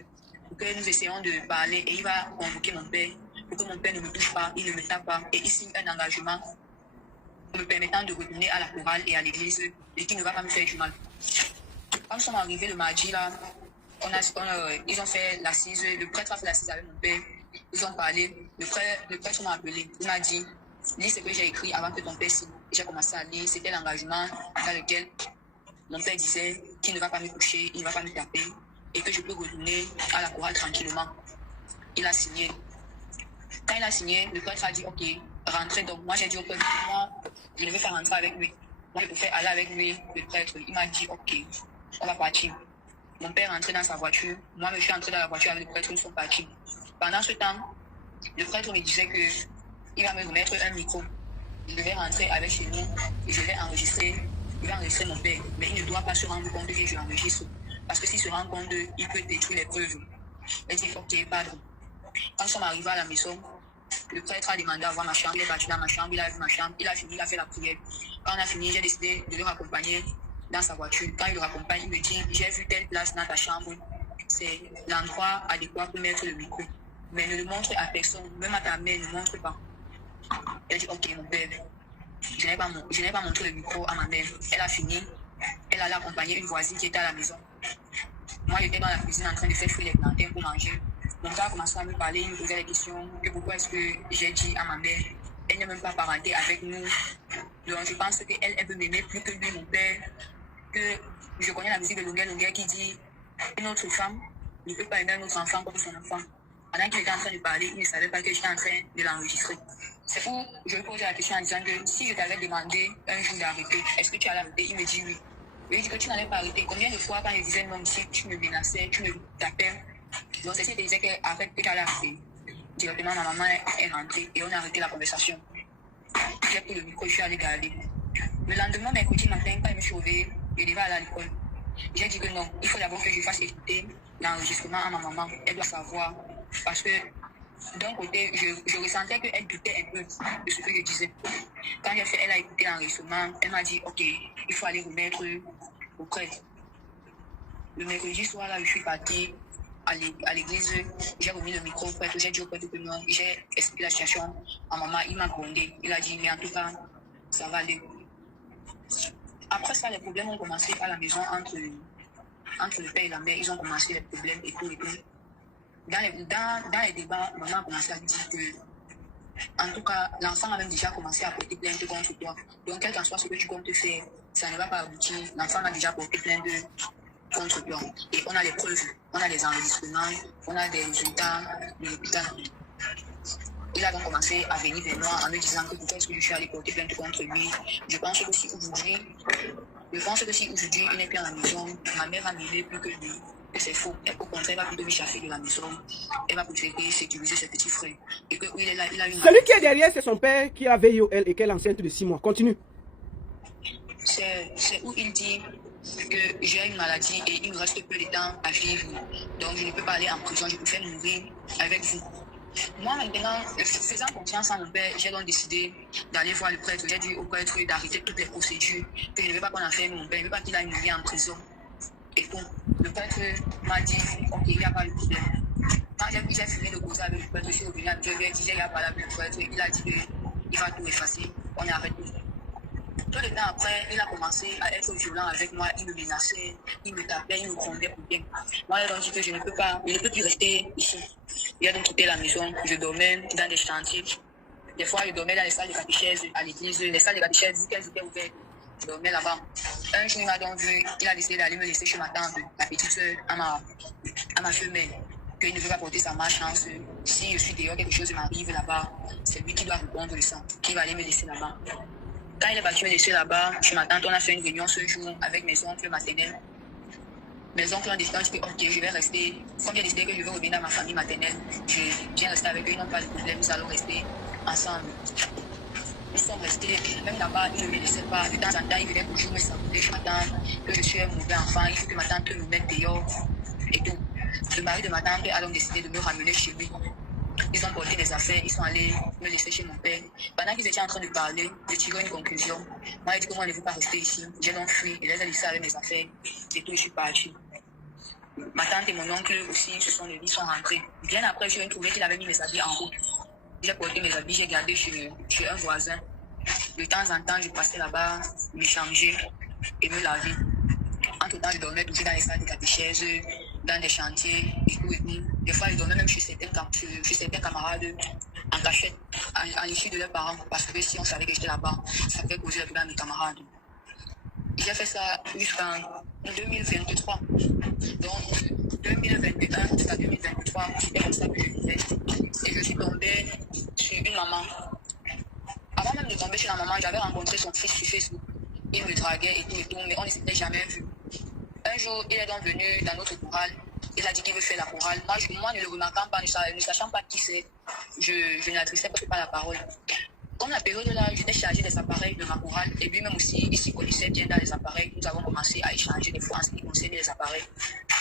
pour que nous essayons de parler et il va convoquer mon père pour que mon père ne me touche pas, il ne me tape pas et il signe un engagement me permettant de retourner à la chorale et à l'église et qui ne va pas me faire du mal. Quand nous sommes arrivés le mardi, là, ils ont fait l'assise, le prêtre a fait l'assise avec mon père, ils ont parlé, le prêtre m'a appelé, il m'a dit, lis ce que j'ai écrit avant que ton père signe. J'ai commencé à lire, c'était l'engagement dans lequel mon père disait qu'il ne va pas me toucher, il ne va pas me taper et que je peux retourner à la chorale tranquillement. Il a signé. Quand il a signé, le prêtre a dit, ok, rentrez donc. Moi, j'ai dit au prêtre, moi, je ne veux pas rentrer avec lui. Moi, je préfère aller avec lui, le prêtre. Il m'a dit, ok, on va partir. Mon père est entré dans sa voiture. Moi, je suis entré dans la voiture avec le prêtre, ils sont partis. Pendant ce temps, le prêtre me disait qu'il va me remettre un micro. Je vais rentrer avec chez nous et je vais enregistrer il va enregistrer mon père, mais il ne doit pas se rendre compte que je l'enregistre. Parce que s'il se rend compte, il peut détruire les preuves. Elle dit, ok, pardon. Quand nous sommes arrivés à la maison, le prêtre a demandé à voir ma chambre, il est parti dans ma chambre, il a vu ma chambre, il a fini, il a fait la prière. Quand on a fini, j'ai décidé de le raccompagner dans sa voiture. Quand il le raccompagne, il me dit, j'ai vu telle place dans ta chambre, c'est l'endroit adéquat pour mettre le micro. Mais ne le montre à personne, même à ta mère, ne montre pas. Elle dit, ok, mon père. Je n'ai pas montré le micro à ma mère. Elle a fini, elle allait accompagner une voisine qui était à la maison. Moi, j'étais dans la cuisine en train de faire fruits les plantains pour manger. Mon père a commencé à me parler, il me posait des questions, que pourquoi est-ce que j'ai dit à ma mère, elle n'est même pas parentée avec nous. Donc je pense qu'elle peut m'aimer plus que lui, mon père, que je connais la musique de Longuet qui dit, une autre femme ne peut pas aimer un autre enfant comme son enfant. Pendant qu'il était en train de parler, il ne savait pas que j'étais en train de l'enregistrer. C'est où je lui posais la question en disant que si je t'avais demandé un jour d'arrêter, est-ce que tu allais arrêter? Il me dit oui. Je lui ai dit que tu n'allais pas arrêter. Combien de fois quand je disais non, si tu me menaçais, tu me tapais. Donc c'est ce qui disait qu'arrête, que tu allais arrêter. Directement, ma maman est rentrée et on a arrêté la conversation. J'ai pris le micro, je suis allée garder. Le lendemain, mercredi matin, quand je me suis réveillée, je devais aller à l'école. J'ai dit que non, il faut d'abord que je fasse écouter l'enregistrement à ma maman. Elle doit savoir. Parce que d'un côté, je ressentais qu'elle doutait un peu de ce que je disais. Quand elle a écouté l'enregistrement, elle m'a dit, ok, il faut aller remettre au prêtre. Le mercredi soir, là, je suis partie à l'église, j'ai remis le micro au prêtre, j'ai dit au prêtre que non, j'ai expliqué la situation à maman, il m'a grondé. Il a dit, mais en tout cas, ça va aller. Après ça, les problèmes ont commencé à la maison entre le père et la mère. Ils ont commencé les problèmes et tout et tout. Dans les débats, maman a commencé à dire que, en tout cas, l'enfant a même déjà commencé à porter plainte contre toi. Donc, quel qu'en soit ce que tu comptes faire, ça ne va pas aboutir. L'enfant a déjà porté plainte contre toi. Et on a les preuves, on a les enregistrements, on a des résultats de l'hôpital. Il a donc commencé à venir vers moi en me disant que pourquoi est-ce que je suis allé porter plainte contre lui. Je pense que si aujourd'hui, il n'est plus à la maison, ma mère va m'aider plus que lui. Et c'est faux. Au contraire, elle va plutôt lui chasser de la maison. Elle va préférer sécuriser ses petits frères. Et que oui, il a une... Celui qui est derrière, c'est son père qui a VIOL et qui est enceinte de 6 mois. Continue. C'est où il dit que j'ai une maladie et il me reste peu de temps à vivre. Donc je ne peux pas aller en prison, je préfère mourir avec vous. Moi maintenant, faisant confiance à mon père, j'ai donc décidé d'aller voir le prêtre. J'ai dit au prêtre d'arrêter toutes les procédures, que je ne veux pas qu'on enferme mon père, je ne veux pas qu'il aille mourir en prison. Et bon, le prêtre m'a dit, ok, il n'y a pas de problème. Quand j'ai fini de causer avec le prêtre, je suis revenu à Dieu, il y a parlé avec le prêtre, il a dit qu'il va tout effacer, on arrête tout. Tout le temps après, il a commencé à être violent avec moi, il me menaçait, il me tapait, il me grondait pour bien. Moi, j'ai donc dit que je ne peux plus rester ici. Il a donc quitté la maison, je dormais dans des chantiers. Des fois, je dormais dans les salles de catéchèse à l'église, les salles de catéchèse, vu qu'elles étaient ouvertes, je dormais là-bas. Un jour, il m'a donc vu, il a décidé d'aller me laisser chez ma tante, la petite soeur, à ma femelle, qu'il ne veut pas porter sa malchance. Si je suis dehors, quelque chose m'arrive là-bas, c'est lui qui doit répondre de ça, qui va aller me laisser là-bas. Quand il est parti me laisser là-bas, chez ma tante, on a fait une réunion ce jour avec mes oncles maternels. Mes oncles ont décidé que ok, je vais rester. Comme j'ai décidé que je vais revenir dans ma famille maternelle, je viens rester avec eux, ils n'ont pas de problème, nous allons rester ensemble. Nous sommes restés, même là-bas, ils ne me laissaient pas. De temps en temps, ils venaient toujours me saluer chez ma tante, que je suis un mauvais enfant, il faut que ma tante me mette dehors et tout. Le mari de ma tante a donc décidé de me ramener chez lui. Ils ont porté des affaires, ils sont allés me laisser chez mon père. Pendant qu'ils étaient en train de parler, de tirer une conclusion, moi j'ai dit que moi je ne veux pas rester ici. J'ai donc fui et les ai laissés avec mes affaires et tout, je suis parti. Ma tante et mon oncle aussi se sont levés, ils sont rentrés. Bien après, je me trouvais qu'il avait mis mes habits en route. J'ai porté mes habits, j'ai gardé chez un voisin. De temps en temps, je passais là-bas, me changer et me laver. Entre-temps, je dormais toujours dans les salles de catéchèse, dans des chantiers et tout et tout. Des fois, je dormais même chez certains camarades en cachette, à l'issue de leurs parents, parce que si on savait que j'étais là-bas, ça pouvait causer le problème à mes camarades. J'ai fait ça jusqu'en 2023. Donc, 2021 jusqu'à 2023, c'était comme ça que je vivais. Et je suis tombée sur une maman. Avant même de tomber chez la maman, j'avais rencontré son fils sur Facebook. Il me draguait et tout, mais on ne s'était jamais vu. Un jour, il est donc venu dans notre chorale. Il a dit qu'il veut faire la chorale. Moi ne le remarquant pas, ne sachant pas qui c'est, je n'adressais pas la parole. comme la période là, j'étais chargée des appareils de ma chorale et lui-même aussi, il s'y connaissait bien dans les appareils. Nous avons commencé à échanger des fois en ce qui concerne les appareils.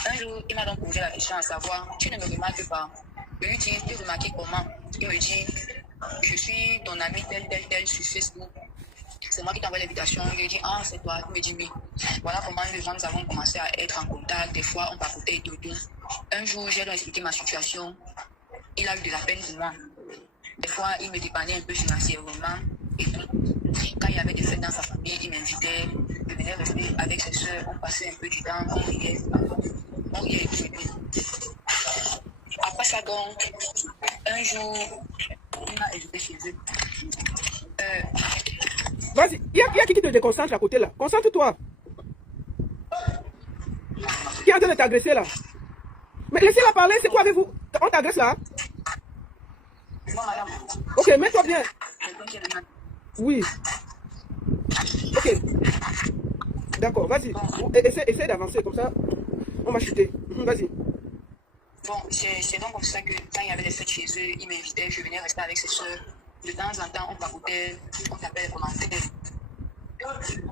Un jour, il m'a donc posé la question à savoir, tu ne me remarques pas? Je lui dis, tu remarques comment? Il me dit, je suis ton ami tel sur Facebook. C'est moi qui t'envoie l'invitation. Je lui dis, ah, c'est toi. Il me dit, oui. Voilà comment les gens, nous avons commencé à être en contact. Des fois, on papotait et tout. Un jour, j'ai donc expliqué ma situation. Il a eu de la peine pour moi. Des fois, il me dépendait un peu financièrement et tout. Quand il y avait des fêtes dans sa famille, il m'invitait. Je venais rester avec ses soeurs. On passait un peu du temps. On riait et tout. Après ça, donc, un jour, il m'a invité chez eux. Vas-y, il y a qui te déconcentre à côté là. Concentre-toi. Qui est en train de t'agresser là? Mais laissez-la parler, c'est quoi avec vous? On t'agresse là? Bon, madame. Ok, mets-toi bien. Oui. Ok. D'accord, vas-y. Essaie d'avancer, comme ça, on va chuter. Vas-y. Bon, c'est donc comme ça que quand il y avait les fêtes chez eux, ils m'invitaient, je venais rester avec ses soeurs. De temps en temps, on papotait, on tapait les commentaires.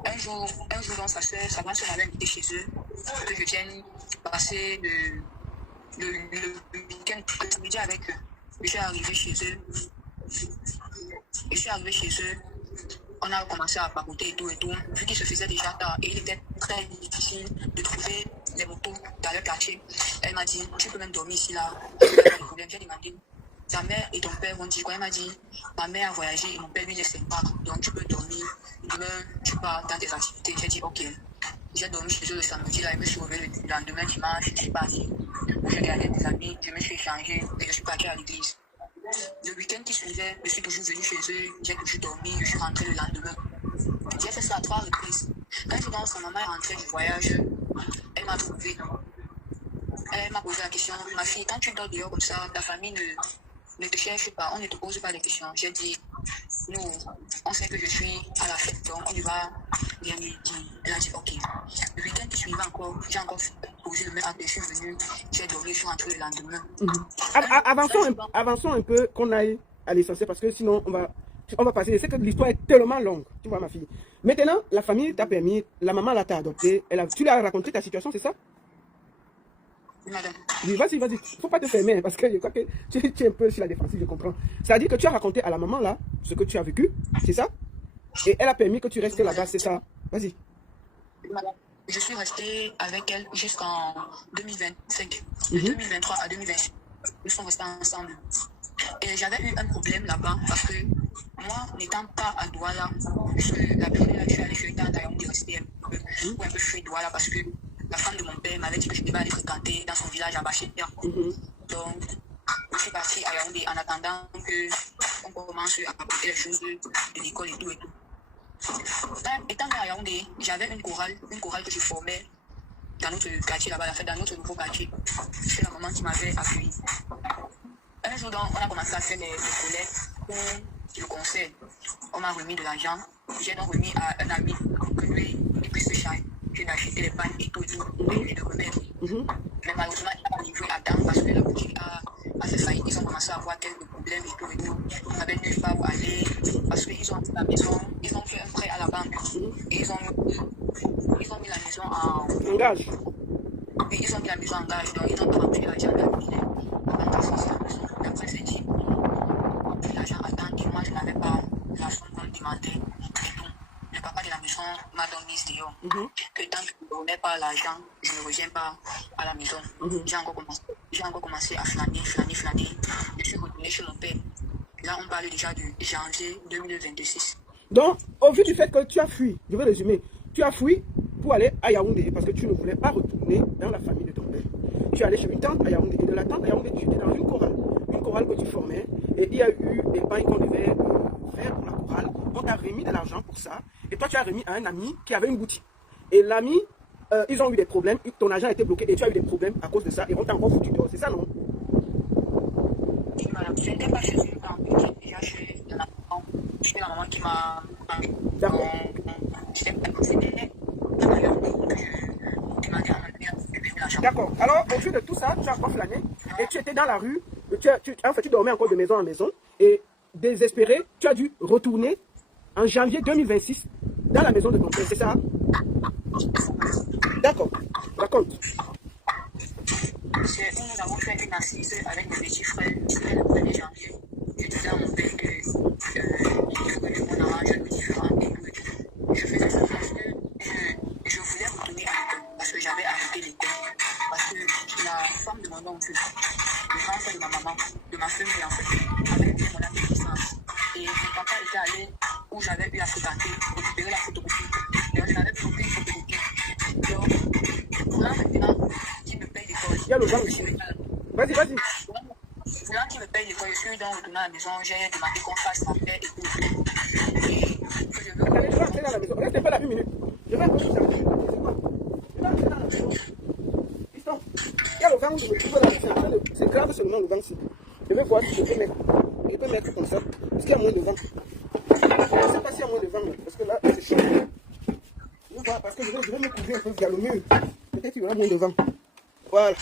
Un jour, donc, sa grande soeur m'avait invité chez eux, que je vienne passer le week-end, le samedi avec eux. Je suis arrivé chez eux. On a commencé à papoter et tout. Vu qu'il se faisait déjà tard et il était très difficile de trouver les motos dans le quartier, elle m'a dit, tu peux même dormir ici là. J'ai demandé, ta mère et ton père vont dire quoi? Elle m'a dit, ma mère a voyagé et mon père lui laisse pas, donc tu peux dormir. Demain, tu pars dans tes activités. J'ai dit, ok. J'ai dormi chez eux le samedi là, je me suis réveillé le lendemain dimanche, je suis parti. J'ai gagné des amis, je me suis échangé et je suis parti à l'église. Le week-end qui suivait, je suis toujours venu chez eux, j'ai toujours dormi, je suis rentré le lendemain. J'ai fait ça à 3 reprises. Quand je dans sa maman est rentrée du voyage, elle m'a trouvé. Elle m'a posé la question, ma fille, quand tu dors dehors comme ça, ta famille ne te cherche pas, on ne te pose pas de questions. J'ai dit, nous, on sait que je suis à la fête, donc on y va bien me dire. Elle a dit, ok. Le week-end qui suivait encore, j'ai encore posé le même acte, je suis venu, j'ai dormi, je suis rentré le lendemain. Avançons un peu, qu'on aille à l'essentiel, parce que sinon, on va passer. C'est que l'histoire est tellement longue, tu vois, ma fille. Maintenant, la famille t'a permis, la maman là t'a adopté, tu lui as raconté ta situation, c'est ça? Madame. Oui, vas-y. Faut pas te fermer, parce que je crois que tu es un peu sur la défensive, je comprends. Ça veut dire que tu as raconté à la maman là ce que tu as vécu, c'est ça? Et elle a permis que tu restes là-bas, c'est ça? Vas-y. Madame, je suis restée avec elle jusqu'en 2025. De 2023 à 2025, nous sommes restés ensemble. Et j'avais eu un problème là-bas parce que moi, n'étant pas à Douala, puisque la période là, je suis allée chez Tante à Yaoundé rester un peu, ou un peu chez Douala parce que la femme de mon père m'avait dit que je devais aller fréquenter dans son village à Bachétia. Donc, je suis partie à Yaoundé en attendant qu'on commence à apporter les choses de l'école et tout. Étant à Yaoundé, j'avais une chorale que je formais dans notre quartier là-bas, dans notre nouveau quartier. C'est la maman qui m'avait accueilli. Un jour, donc, on a commencé à faire les collectes pour le concert. On m'a remis de l'argent. J'ai donc remis à un ami que lui, il puisse se charger. J'ai acheté les pannes et tout, et de remettre. Mais malheureusement, il n'a pas livré à temps parce que la boutique a fait faillite. Ils ont commencé à avoir quelques problèmes et tout. Ils n'avaient nulle part où aller parce qu'ils ont la maison, ils ont fait un prêt à la banque et ils ont mis la maison en gage. Et ils ont mis la maison en gage, donc ils n'ont pas rempli l'argent de la banque a saisi la maison. Après, c'est dit, l'argent attendu, moi je n'avais pas la somme qu'on me demandait. Le papa de la maison m'a donc mis dehors. Que tant que je ne remets pas l'argent, je ne reviens pas à la maison. J'ai encore commencé à flâner. Je suis retourné chez mon père. Là, on parle déjà de janvier 2026. Donc, au vu du fait que tu as fui, je vais résumer, tu as fui pour aller à Yaoundé parce que tu ne voulais pas retourner dans la famille de ton père. Tu es allé chez une tante à Yaoundé. Et de la tante à Yaoundé, tu étais dans une chorale que tu formais. Et il y a eu des bails qu'on devait faire pour la chorale. On t'a remis de l'argent pour ça. Et toi, tu as remis à un ami qui avait une boutique. Et l'ami, ils ont eu des problèmes. Ton argent a été bloqué et tu as eu des problèmes à cause de ça. Et on t'a encore foutu dehors. C'est ça, non? Madame, je n'étais pas chez une tante, j'étais déjà chez la maman. C'était la maman qui m'a... D'accord. D'accord. Alors, au vu de tout ça, tu as encore flâné et tu étais dans la rue. En fait, tu dormais encore de maison en maison. Et désespéré, tu as dû retourner en janvier 2026 dans la maison de ton père, c'est ça? D'accord, raconte. C'est où nous avons fait une assise avec mes petits frères. C'était le 1er janvier. Je disais à mon père que il faut que on arrange un peu différent et tout. Je faisais ça parce que je voulais retourner à l'école, parce que j'avais arrêté l'école. Parce que la femme de mon oncle, le grand frère de ma maman, de ma famille en fait, avait fait mon apprentissage. Et mon papa était allé où j'avais eu à fréquenter, récupérer la photocopie. Et je n'avais plus aucune photocopie. Donc, voilà maintenant qui me paye l'école. Il y a le vent ici. Vas-y, vas-y. Voulant qu'il me paye l'école, je suis donc retourné à la maison, j'ai demandé qu'on fasse ma paix et tout. Et que je veux. Attendez, je vais entrer dans la maison. Restez pas là une minute. Je vais un peu vous saluer. Je vais entrer dans la maison. Piston, il y a le vent, je me trouve là. C'est grave seulement le vent ici. Je vais voir si je peux mettre. Je peux mettre comme ça. Parce qu'il y a moins de vent. Je ne sais pas s'il y a moins de vent, parce que là, c'est chaud. Je vais voir, parce que je vais me couvrir un peu via le mur. Peut-être qu'il y aura moins de vent. Voilà.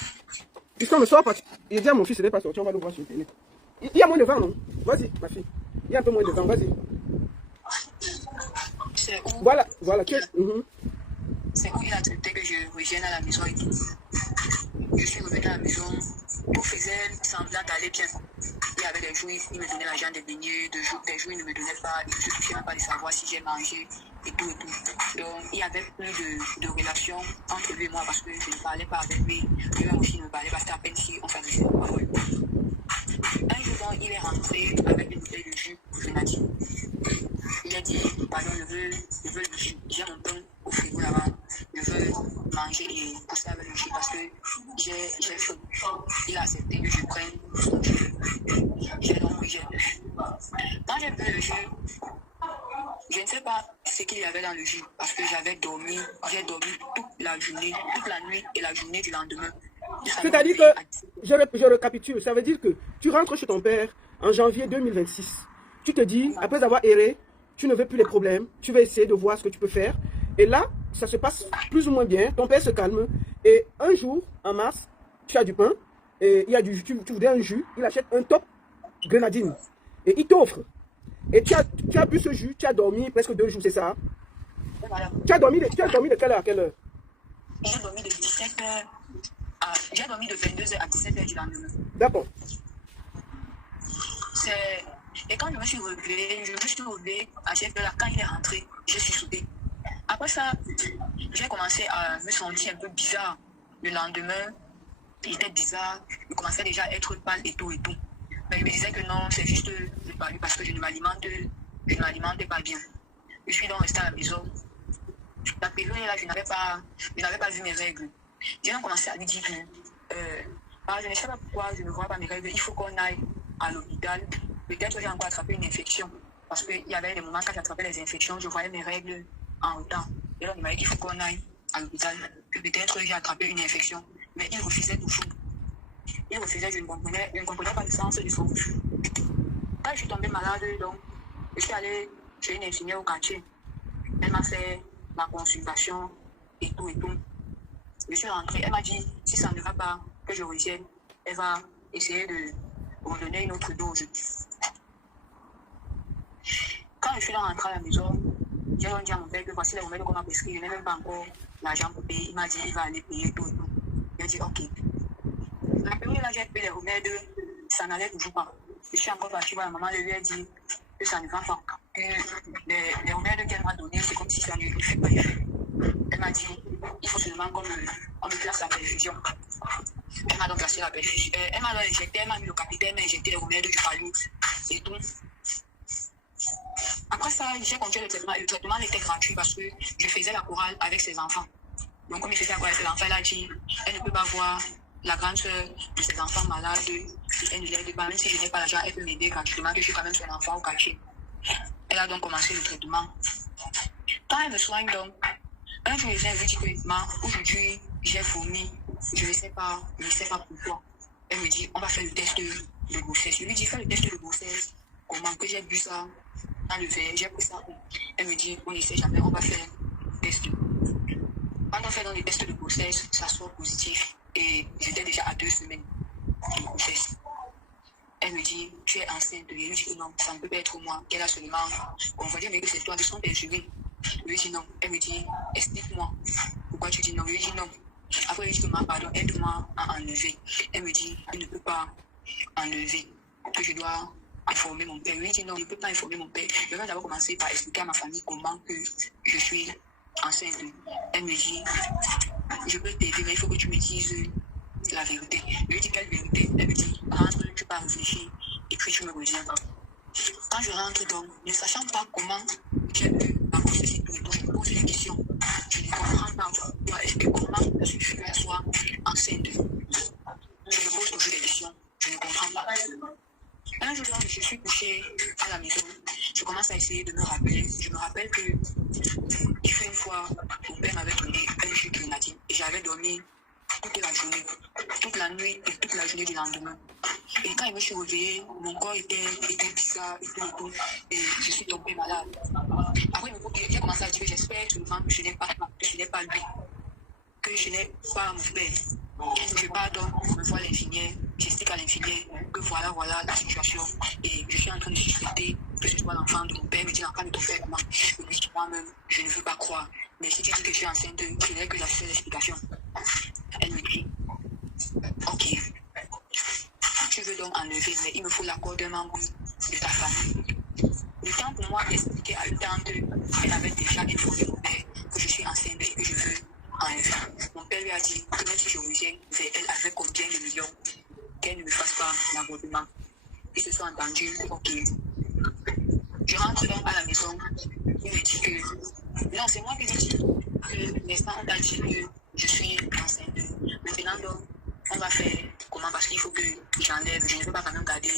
Piston, ne sort pas. Il dit à mon fils, il n'est pas sorti, on va le voir sur Internet. Il y a moins de vent, non? Vas-y, ma fille. Il y a un peu moins de vent, vas-y. C'est où? Voilà. C'est où il a accepté que je revienne à la maison et tout. Je suis revenu à la maison, tout faisait semblant d'aller bien. Il y avait des jours, il me donnait l'argent des beignets, des jours, il ne me donnait pas, il ne se souciait même pas de savoir si j'ai mangé et tout et tout. Donc, il y avait plus de relations entre lui et moi parce que je ne parlais pas avec lui. Lui aussi ne me parlait pas, c'était à peine si on s'adressait la parole. Un jour, donc, il est rentré avec une bouteille de jus grenadine. Il a dit, pardon, je veux le jus. J'ai mon pain au frigo là-bas. Je veux manger et pousser avec le jus parce que j'ai faim. Il a accepté que je prenne son jus. J'ai donc pris le jus. Quand j'ai pris le jus, je ne sais pas ce qu'il y avait dans le jus parce que j'ai dormi toute la journée, toute la nuit et la journée du lendemain. C'est-à-dire que, je récapitule, ça veut dire que tu rentres chez ton père en janvier 2026. Tu te dis, après avoir erré, tu ne veux plus les problèmes, tu vas essayer de voir ce que tu peux faire. Et là, ça se passe plus ou moins bien, ton père se calme. Et un jour, en mars, tu as du pain, et il y a tu voudrais un jus, il achète un top grenadine. Et il t'offre. Et tu as bu ce jus, tu as dormi presque 2 jours, c'est ça? Voilà. Tu as dormi de quelle heure à quelle heure? J'ai dormi de 17h. J'ai dormi de 22h à 17h du lendemain. D'accord. Et quand je me suis relevée à cette heure-là, quand il est rentré, je suis soudée. Après ça, j'ai commencé à me sentir un peu bizarre. Le lendemain, il était bizarre, il commençait déjà à être pâle et tout et tout. Mais je me disais que non, c'est juste le palu parce que je ne m'alimentais pas bien. Je suis donc restée à la maison. La période là, je n'avais pas vu mes règles. J'ai donc commencé à lui dire que je ne sais pas pourquoi je ne vois pas mes règles. Il faut qu'on aille à l'hôpital. Peut-être que j'ai encore attrapé une infection. Parce qu'il y avait des moments quand j'attrapais les infections, je voyais mes règles en retard. Et donc il m'a dit qu'il faut qu'on aille à l'hôpital. Que peut-être j'ai attrapé une infection. Mais il refusait toujours. Il refusait, je ne comprenais pas le sens de son refus. Quand je suis tombée malade, donc, je suis allée chez une infirmière au quartier. Elle m'a fait ma consultation et tout et tout. Je suis rentrée, elle m'a dit, si ça ne va pas, que je revienne, elle va essayer de me donner une autre dose. Quand je suis rentrée à la maison, j'ai dit à mon père que voici les remèdes qu'on m'a prescrit, je n'ai même pas encore l'argent pour payer. Il m'a dit, il va aller payer tout et tout. J'ai dit, ok. La période là, j'ai payé les remèdes, ça n'allait toujours pas. Je suis encore partie voir la maman, elle lui a dit que ça ne va pas. Que les remèdes qu'elle m'a donnés, c'est comme si ça ne fait pas effet. Elle m'a dit, il faut seulement qu'on me place la perfusion. Elle m'a donc placé la perfusion. Elle m'a injecté, elle m'a mis le capital, elle m'a injecté les remèdes du palud et tout. Après ça, j'ai continué le traitement. Le traitement était gratuit parce que je faisais la chorale avec ses enfants. Donc, comme il faisait la chorale avec ses enfants, elle a dit, elle ne peut pas voir la grande soeur de ses enfants malades. Elle ne l'aide pas, même si je n'ai pas l'argent, elle peut m'aider gratuitement, que je suis quand même son enfant au quartier. Elle a donc commencé le traitement. Quand elle me soigne donc, un jour, je lui dis que, ma, aujourd'hui, j'ai vomi, je ne sais pas pourquoi. Elle me dit, on va faire le test de grossesse. Je lui dis, fais le test de grossesse. Comment que j'ai bu ça dans le verre, j'ai pris ça. Elle me dit, on ne sait jamais, on va faire le test. Quand on fait dans les tests de grossesse, ça soit positif. Et j'étais déjà à 2 semaines de grossesse. Elle me dit, tu es enceinte. Je lui dis que non, ça ne peut pas être moi. Qu'elle a seulement confondu, mais que c'est toi, de son perjuré. Je lui dis non. Elle me dit, explique-moi. Pourquoi tu dis non? Je lui dis non. Après, je lui dis que pardon, aide-moi à enlever. Elle me dit, elle ne peut pas enlever, que je dois informer mon père. Je lui dis non, je ne peux pas informer mon père. Je vais d'abord commencer par expliquer à ma famille comment que je suis enceinte. Elle me dit, je peux t'aider, mais il faut que tu me dises la vérité. Je lui dis quelle vérité? Elle me dit, rentre, tu peux réfléchir et puis tu me reviendras. Quand je rentre donc, ne sachant pas comment j'ai pu approcher ces tout, je me pose des questions. Je ne comprends pas. Est-ce que comment je suis soit enceinte? Je me pose toujours des questions. Je ne comprends pas. Un jour, je suis couchée à la maison. Je commence à essayer de me rappeler. Je me rappelle que il fut une fois, mon père m'avait donné un jus de grenadine et j'avais dormi toute la journée, toute la nuit et toute la journée du lendemain. Et quand je me suis réveillée, mon corps était bizarre et tout, et je suis tombée malade. Après, j'ai commencé à dire que j'espère seulement que je n'ai pas lui, que je n'ai pas mon père. Je pardonne, je vois l'infirmière, j'explique à l'infirmière que voilà la situation. Et je suis en train de suspecter que ce soit l'enfant de mon père, me dit l'enfant de ton père, comment? Je lui dis moi-même, je ne veux pas croire. Mais si tu dis que je suis enceinte, ce n'est que la seule explication. Elle me dit, ok, tu veux donc enlever, mais il me faut l'accord d'un membre de ta famille. Le temps pour moi d'expliquer à une tante qu'elle avait déjà informé mon père que je suis enceinte et que je veux enlever. Mon père lui a dit que même si je reviens vers elle avec combien de millions, qu'elle ne me fasse pas l'avortement. Ils se sont entendus, ok. Je rentre donc à la maison, il me dit que, non, c'est moi qui lui dis que l'instant on t'a dit que je suis enceinte. Maintenant donc, on va faire comment, parce qu'il faut que j'enlève, je ne veux pas quand même garder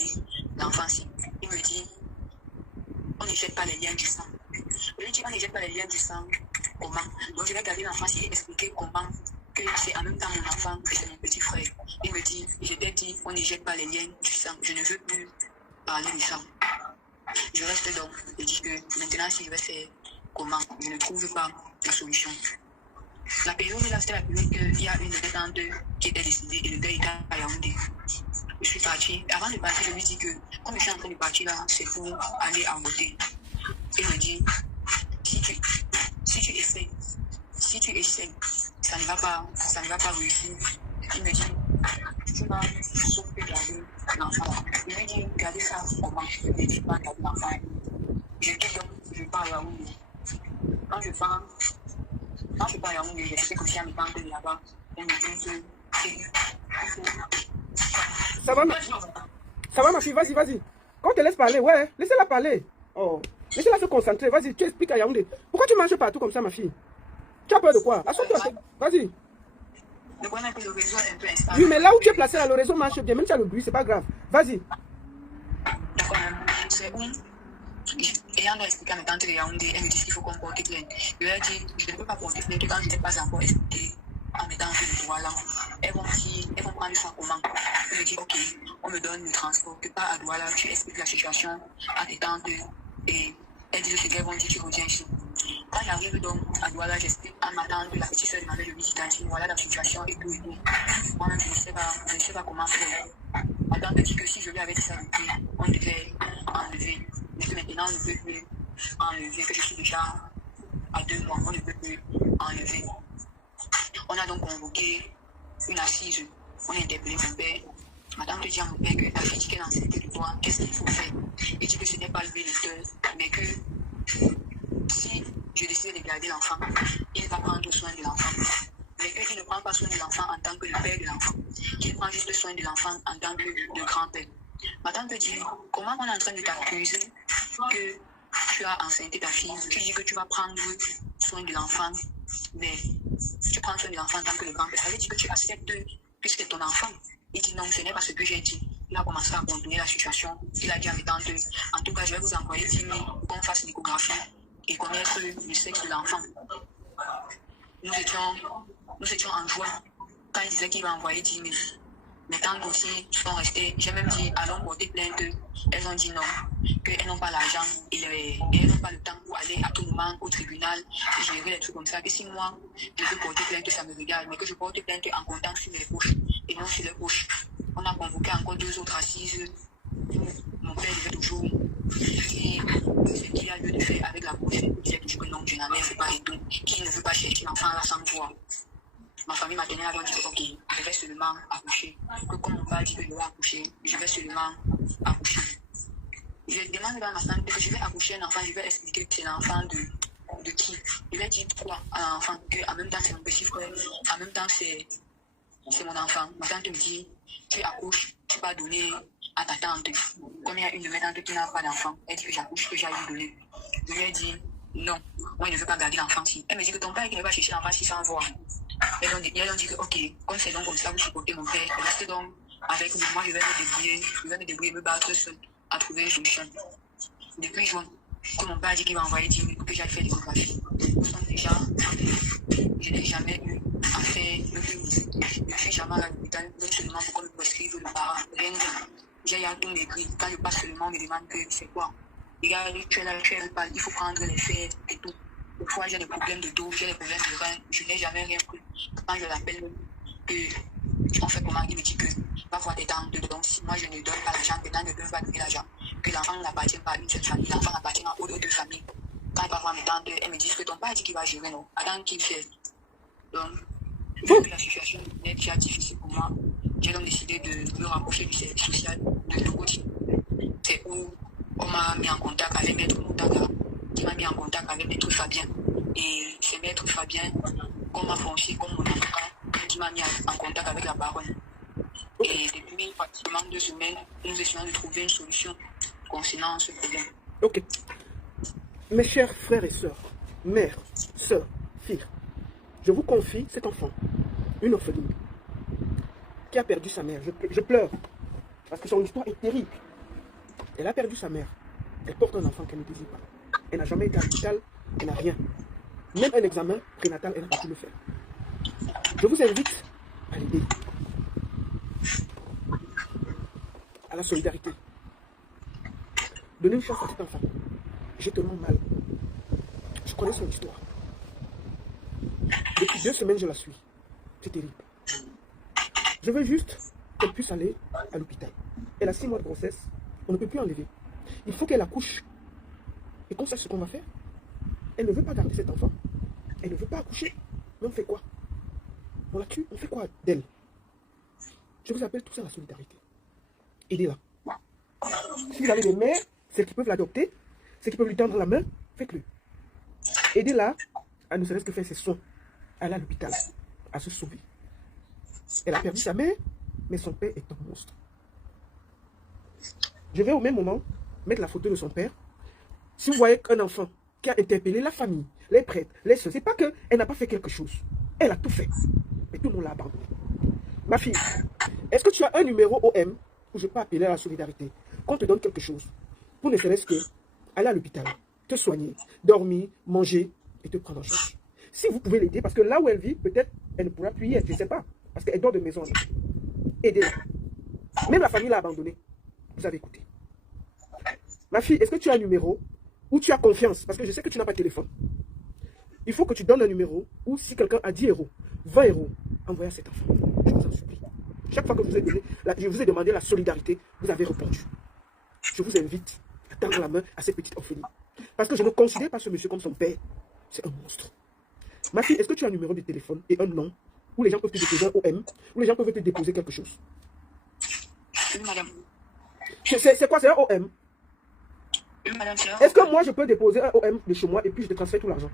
l'enfant-ci. Il me dit, on ne jette pas les liens du sang. Je lui dis, on ne jette pas les liens du sang. Comment? Donc je vais garder l'enfant-ci et expliquer comment que c'est en même temps mon enfant que c'est mon petit frère. Il me dit, je t'ai dit, on ne jette pas les liens du sang. Je ne veux plus parler du sang. Je reste donc, je dis que maintenant si je vais faire comment, je ne trouve pas la solution. La période là, c'était la période qu'il y a une de mes tantes qui était décédée et le deuil était à Yaoundé. Je suis partie. Avant de partir, je lui dis que comme je suis en train de partir là, c'est pour aller à voter. Il me dit, si tu essaies, ça ne va pas réussir. Il me dit, tu vas sauf que garder l'enfant. Je lui dis, garder ça comment? Je lui dis pas garder l'enfant. Je quitte donc, je pars à Yaoundé. Quand je pars à Yaoundé, je sais que si mes tantes là-bas, elles me disent Ça va ma fille, vas-y. Quand on te laisse parler, ouais, laissez-la parler. Oh, laissez-la se concentrer, vas-y, tu expliques à Yaoundé. Pourquoi tu marches partout comme ça ma fille? Tu as peur de quoi? Assure-toi, vas-y. Oui, mais là où tu es placé, là, le réseau marche bien. Même si tu as le bruit, c'est pas grave. Vas-y. D'accord, c'est où? Ayant expliqué à mes tantes de Yaoundé, elles me disent qu'il faut qu'on porte plainte. Je leur ai dit, je ne peux pas porter plainte quand je n'ai pas encore expliqué à mes tantes de droit là. Elles vont prendre ça comment? Je me dis, ok, on me donne le transport, que pas à Douala, tu expliques la situation à tes tantes et elles disent ce qu'elles vont dire, tu reviens ici. Quand j'arrive donc à Douala, j'explique à ma tante, la petite soeur de ma mère, je lui dis, tante, voilà la situation et tout et tout. Moi-même, je ne sais pas comment faire. Ma tante dit que si je lui avais dit ça, on devait enlever. Mais que maintenant, on ne peut plus enlever, que je suis déjà à 2 mois, on ne peut plus enlever. On a donc convoqué une assise, on a interpellé mon père. Madame dit à mon père que la fille dit qu'elle est enceinte de toi, qu'est-ce qu'il faut faire? Il dit que ce n'est pas le vériteur, mais que si je décide de garder l'enfant, il va prendre soin de l'enfant. Mais qu'il ne prend pas soin de l'enfant en tant que le père de l'enfant, qu'il prend juste soin de l'enfant en tant que le grand-père. Madame te dit, comment on est en train de t'accuser que tu as enceinté ta fille, tu dis que tu vas prendre soin de l'enfant, mais tu prends soin de l'enfant en tant que le grand-père, ça veut dire que tu acceptes puisque ton enfant. Il dit non, ce n'est pas ce que j'ai dit. Il a commencé à contourner la situation. Il a dit à mes tantes, en tout cas, je vais vous envoyer 10 000 pour qu'on fasse l'échographie et connaître le sexe de l'enfant. Nous étions en joie quand il disait qu'il va envoyer 10 000. Mes tantes aussi sont restées. J'ai même dit, allons porter plainte. Elles ont dit non, qu'elles n'ont pas l'argent et elles n'ont pas le temps pour aller à tout moment au tribunal et gérer des trucs comme ça. Que si moi, je veux porter plainte, ça me regarde, mais que je porte plainte en comptant sur mes poches et non sur les poches. On a convoqué encore 2 autres assises pour mon père devait toujours dire ce qu'il a lieu de faire avec la bouche. Il disait toujours que non, je n'en ai pas et tout. Qui ne veut pas chercher l'enfant là sans voir. Ma famille maternelle avait dit ok, je vais seulement accoucher. Que comme mon père dit que je vais accoucher, je vais seulement accoucher. Je demande à ma femme que je vais accoucher un enfant, je vais expliquer que c'est l'enfant de qui. Je vais dire pourquoi à l'enfant, qu'en même temps c'est mon petit frère, en même temps c'est mon enfant. Ma tante me dit, tu accouches, tu vas donner à ta tante. Comme il y a une de mes tantes qui n'a pas d'enfant, elle dit que j'accouche, que j'allais lui donner. Je lui ai dit, non, moi je ne veux pas garder l'enfant si. Elle me dit que ton père qui ne va chercher l'enfant si sans voir. Et donc, ils ont dit que, ok, comme c'est donc comme ça, vous supportez mon père, restez donc avec nous. Moi, je vais me débrouiller, me battre seul à trouver une solution. Depuis juin, que mon père a dit qu'il va envoyer 10 000 pour que j'aille faire l'échographie. Donc, déjà, je n'ai jamais eu à faire le plus. Je ne suis jamais à l'hôpital, non seulement pour qu'on me prescrive le parent, rien de j'ai à tout écrit. Quand je passe seulement, on me demande que c'est quoi. Regarde, tu es là, il faut prendre les fêtes et tout. Parfois, j'ai des problèmes de dos, j'ai des problèmes de rein, je n'ai jamais rien pris. Quand je l'appelle, on fait comment, il me dit que va voir des tantes, donc si moi je ne donne pas l'argent, les tantes ne peuvent pas donner l'argent, que l'enfant n'appartient pas à une seule famille, l'enfant appartient aux deux familles. Quand il va voir mes tantes, elles me disent que ton père dit qu'il va gérer, non, attends qu'il fait. Donc, vu que la situation est déjà difficile pour moi, j'ai donc décidé de me rapprocher du service social de Logoti. C'est où on m'a mis en contact avec Maître Moutaga, qui m'a mis en contact avec Maître Fabien. Et c'est Maître Fabien qu'on m'a franchi comme mon avocat, qui m'a mis en contact avec la baronne. Et depuis pratiquement 2 semaines, nous essayons de trouver une solution concernant ce problème. Ok. Mes chers frères et sœurs, mères, sœurs, filles, je vous confie cet enfant, une orpheline, qui a perdu sa mère. Je pleure, parce que son histoire est terrible. Elle a perdu sa mère. Elle porte un enfant qu'elle ne désire pas. Elle n'a jamais été à l'hôpital, elle n'a rien. Même un examen prénatal, elle n'a pas pu le faire. Je vous invite à l'aider. À la solidarité. Donnez une chance à cet enfant. J'ai tellement mal. Je connais son histoire. Depuis 2 semaines, je la suis. C'est terrible. Je veux juste qu'elle puisse aller à l'hôpital. Elle a 6 mois de grossesse. On ne peut plus enlever. Il faut qu'elle accouche. Et qu'on sache ce qu'on va faire. Elle ne veut pas garder cet enfant. Elle ne veut pas accoucher. Mais on fait quoi? On la tue. On fait quoi d'elle? Je vous appelle tous à la solidarité. Aidez-la. Si vous avez des mères, celles qui peuvent l'adopter, celles qui peuvent lui tendre la main, faites-le. Aidez-la à ne serait-ce que faire ses soins, à aller à l'hôpital, à se sauver. Elle a perdu sa mère, mais son père est un monstre. Je vais au même moment mettre la photo de son père. Si vous voyez qu'un enfant qui a interpellé la famille, les prêtres, les soeurs, c'est pas qu'elle n'a pas fait quelque chose. Elle a tout fait. Mais tout le monde l'a abandonné. Ma fille, est-ce que tu as un numéro OM où je peux appeler à la solidarité, qu'on te donne quelque chose, pour ne serait-ce que aller à l'hôpital, te soigner, dormir, manger et te prendre en charge. Si vous pouvez l'aider, parce que là où elle vit, peut-être elle ne pourra plus y être, je ne sais pas, parce qu'elle dort de maison. Aidez-la. Même la famille l'a abandonnée. Vous avez écouté. Ma fille, est-ce que tu as un numéro où tu as confiance? Parce que je sais que tu n'as pas de téléphone. Il faut que tu donnes un numéro où si quelqu'un a 10 euros, 20 euros, envoyez à cet enfant. Je vous en supplie. Chaque fois que je vous ai demandé la solidarité, vous avez répondu. Je vous invite à tendre la main à cette petite orpheline. Parce que je ne considère pas ce monsieur comme son père. C'est un monstre. Ma fille, est-ce que tu as un numéro de téléphone et un nom où les gens peuvent te déposer un OM, où les gens peuvent te déposer quelque chose? Oui, madame. C'est quoi? C'est un OM? Oui, madame, c'est un Est-ce que moi, je peux déposer un OM de chez moi et puis je te transfère tout l'argent?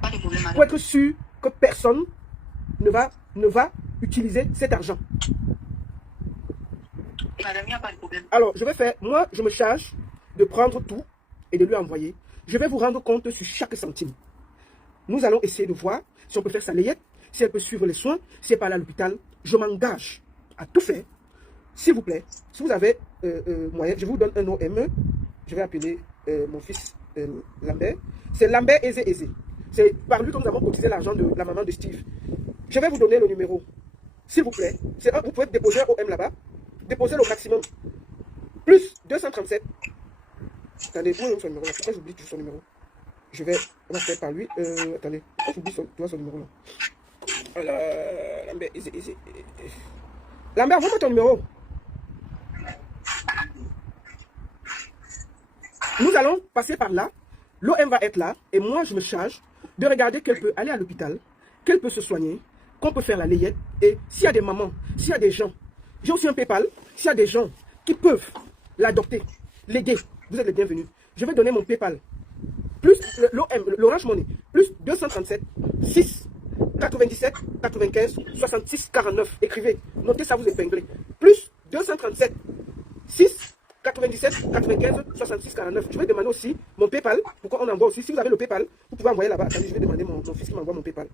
Pas de problème, madame. Pour être sûr que personne ne va utiliser cet argent. Madame, il n'y a pas de problème. Alors, je vais faire, moi, je me charge de prendre tout et de lui envoyer. Je vais vous rendre compte sur chaque centime. Nous allons essayer de voir si on peut faire sa layette, si elle peut suivre les soins, si elle peut aller à l'hôpital. Je m'engage à tout faire. S'il vous plaît, si vous avez moyen, je vous donne un OM. Je vais appeler mon fils Lambert. C'est Lambert Aizé. C'est par lui que nous avons cotisé l'argent de la maman de Steve. Je vais vous donner le numéro. S'il vous plaît, vous pouvez déposer un OM là-bas. Déposez le maximum. Plus 237. Attendez, où est son numéro là? Pourquoi j'oublie toujours son numéro? On va faire par lui. Attendez, pourquoi j'oublie son numéro là? Alors, Lambert, Lambert, envoie-moi ton numéro. Nous allons passer par là. L'OM va être là. Et moi, je me charge de regarder qu'elle peut aller à l'hôpital, qu'elle peut se soigner, qu'on peut faire la layette. Et s'il y a des mamans, s'il y a des gens, j'ai aussi un PayPal, s'il y a des gens qui peuvent l'adopter, l'aider, vous êtes les bienvenus. Je vais donner mon PayPal. Plus l'Orange Money, plus 237 6 97 95 66 49. Écrivez, notez ça, vous épinglez. Plus 237 6 97 95 66 49. Je vais demander aussi mon PayPal. Pourquoi on envoie aussi? Si vous avez le PayPal, vous pouvez envoyer là-bas. Attendez, je vais demander mon fils qui m'envoie mon PayPal.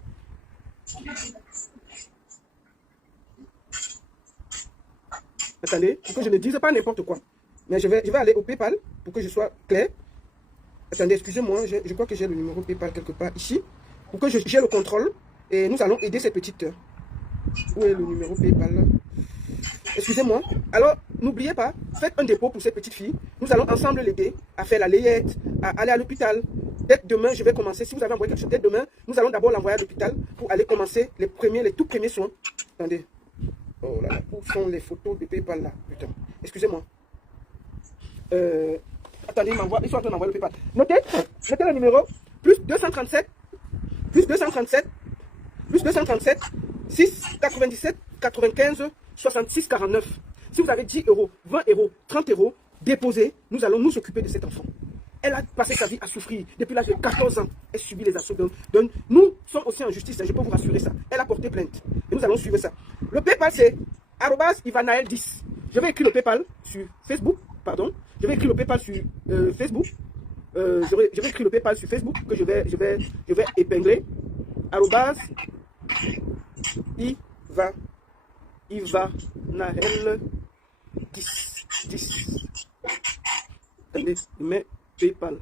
Attendez, pour que je ne dise pas n'importe quoi. Mais je vais aller au PayPal pour que je sois clair. Attendez, excusez-moi, je crois que j'ai le numéro PayPal quelque part ici. Pour que j'ai le contrôle. Et nous allons aider cette petite. Où est le numéro PayPal? Excusez-moi. Alors, n'oubliez pas, faites un dépôt pour cette petite fille. Nous allons ensemble l'aider à faire la layette, à aller à l'hôpital. Dès demain, je vais commencer. Si vous avez envoyé quelque chose, dès demain, nous allons d'abord l'envoyer à l'hôpital pour aller commencer les tout premiers soins. Attendez. Oh là là, où sont les photos de PayPal là? Putain. Excusez-moi. Attendez, ils sont en train d'envoyer le PayPal. Notez le numéro. Plus 237. Plus 237. Plus 237. 6 97 95 66 49. Si vous avez 10 euros, 20 euros, 30 euros, déposez. Nous allons nous occuper de cet enfant. Elle a passé sa vie à souffrir. Depuis l'âge de 14 ans, elle subit les assauts. Donc, nous sommes aussi en justice, je peux vous rassurer ça. Elle a porté plainte. Et nous allons suivre ça. Le PayPal, c'est @ivanaël10. Je vais écrire le PayPal sur Facebook. Pardon. Je vais écrire le PayPal sur Facebook. Je vais écrire le PayPal sur Facebook que je vais épingler. @ivanaël10. 10. Attendez, je mets PayPal.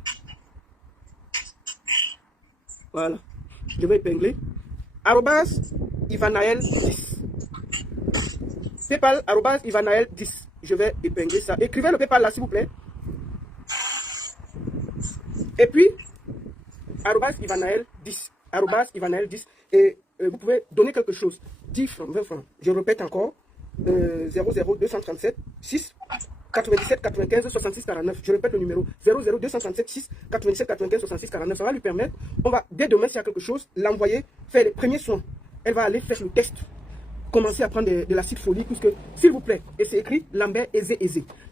Voilà. Je vais épingler. @ivanaël10. PayPal, @ivanaël10. Je vais épingler ça. Écrivez le PayPal là, s'il vous plaît. Et puis, @ivanaël10. @ivanaël10. Et vous pouvez donner quelque chose. 10 francs, 20 francs. Je répète encore. 00237 6 97 95 66 49. Je répète le numéro 00237 6 97 95 66 49. Ça va lui permettre, on va dès demain s'il y a quelque chose, l'envoyer faire les premiers soins. Elle va aller faire le test. Commencer à prendre de l'acide folique, puisque, s'il vous plaît, et c'est écrit Lambert Aizé.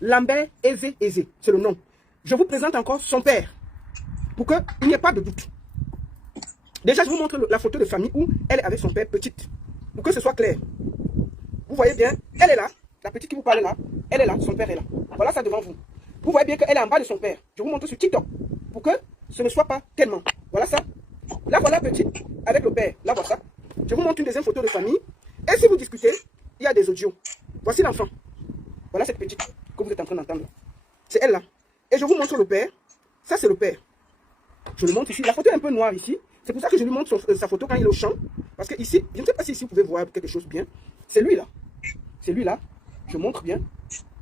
Lambert Aizé, c'est le nom. Je vous présente encore son père, pour qu'il n'y ait pas de doute. Déjà, je vous montre la photo de famille où elle est avec son père petite, pour que ce soit clair. Vous voyez bien, elle est là, la petite qui vous parle là, elle est là, son père est là. Voilà ça devant vous. Vous voyez bien qu'elle est en bas de son père. Je vous montre sur TikTok, pour que ce ne soit pas tellement. Voilà ça. Là, voilà petite, avec le père. Là, voilà ça. Je vous montre une deuxième photo de famille. Et si vous discutez, il y a des audios. Voici l'enfant. Voilà cette petite que vous êtes en train d'entendre. C'est elle là. Et je vous montre le père. Ça, c'est le père. Je le montre ici. La photo est un peu noire ici. C'est pour ça que je lui montre sa photo quand il est au champ. Parce que ici, je ne sais pas si ici vous pouvez voir quelque chose bien. C'est lui là. C'est lui là. Je montre bien.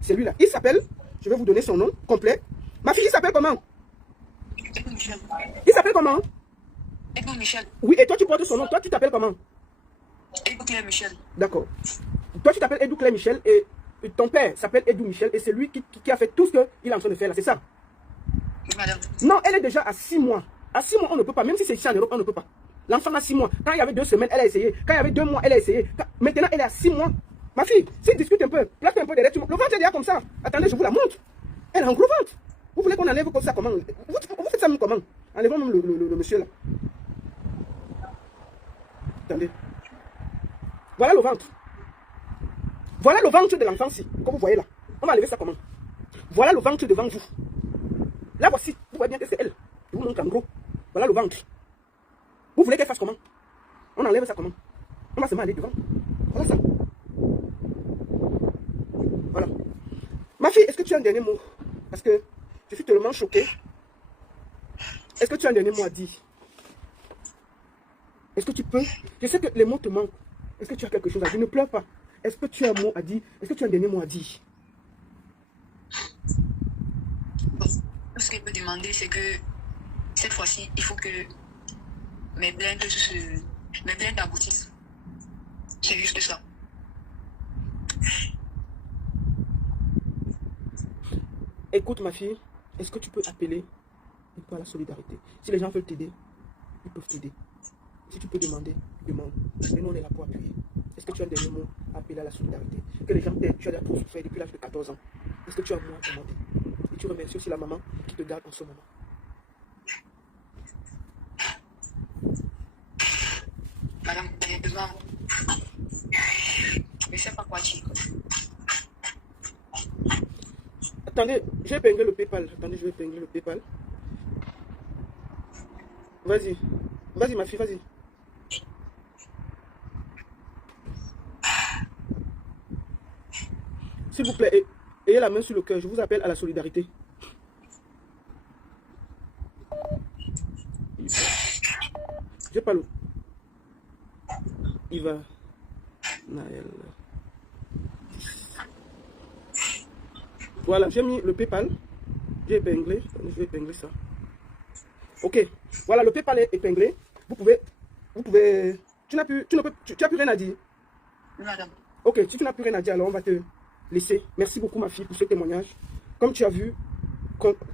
C'est lui là. Il s'appelle, je vais vous donner son nom complet. Ma fille, il s'appelle comment? Il s'appelle comment? Edouard Michel. Oui, et toi tu portes son nom. Toi tu t'appelles comment? Edouard Claire Michel. D'accord. Toi tu t'appelles Edouard Claire Michel et ton père s'appelle Edouard Michel et c'est lui qui a fait tout ce qu'il est en train de faire là, c'est ça? Oui, madame. Non, elle est déjà à 6 mois. À 6 mois, on ne peut pas. Même si c'est ici en Europe, on ne peut pas. L'enfant a 6 mois. Quand il y avait 2 semaines, elle a essayé. Quand il y avait 2 mois, elle a essayé. Maintenant, elle est à 6 mois. Ma fille, si discute un peu, place un peu derrière. Le ventre est déjà comme ça. Attendez, je vous la montre. Elle a un gros ventre. Vous voulez qu'on enlève comme ça comment? Vous faites ça même comment? Enlevons même le monsieur là. Attendez. Voilà le ventre. Voilà le ventre de l'enfant-ci, comme vous voyez là. On va enlever ça comment? Voilà le ventre devant vous. Là, voici. Vous voyez bien que c'est elle. Je vous montre en gros. Voilà le ventre. Vous voulez qu'elle fasse comment? On enlève ça comment? On va seulement aller devant. Voilà ça. Voilà. Ma fille, est-ce que tu as un dernier mot? Parce que je suis tellement choquée. Est-ce que tu as un dernier mot à dire? Est-ce que tu peux? Je sais que les mots te manquent. Est-ce que tu as quelque chose à dire? Ne pleure pas. Est-ce que tu as un mot à dire? Est-ce que tu as un dernier mot à dire? Bon, ce que je peux demander, c'est que cette fois-ci, il faut que mes plaintes aboutissent. C'est juste ça. Écoute ma fille, est-ce que tu peux appeler un peu à la solidarité? Si les gens veulent t'aider, ils peuvent t'aider. Si tu peux demander, demande. Mais nous, on est là pour appuyer. Est-ce que tu as des mots à appeler à la solidarité? Que les gens t'aident, tu as déjà trop souffert depuis l'âge de 14 ans. Est-ce que tu as un mot à demander? Et tu remercies aussi la maman qui te garde en ce moment. Madame, j'ai besoin. Je ne sais pas quoi dire. Attendez, j'ai épinglé le PayPal. Attendez, je vais épingler le PayPal. Vas-y. Vas-y, ma fille, vas-y. S'il vous plaît, ayez la main sur le cœur. Je vous appelle à la solidarité. J'ai pas l'eau. Il va. Naël. Voilà, j'ai mis le PayPal. J'ai épinglé. Je vais épingler ça. Ok. Voilà, le PayPal est épinglé. Vous pouvez. Tu n'as plus rien à dire. Madame. Ok, si tu n'as plus rien à dire, alors on va te laisser. Merci beaucoup, ma fille, pour ce témoignage. Comme tu as vu,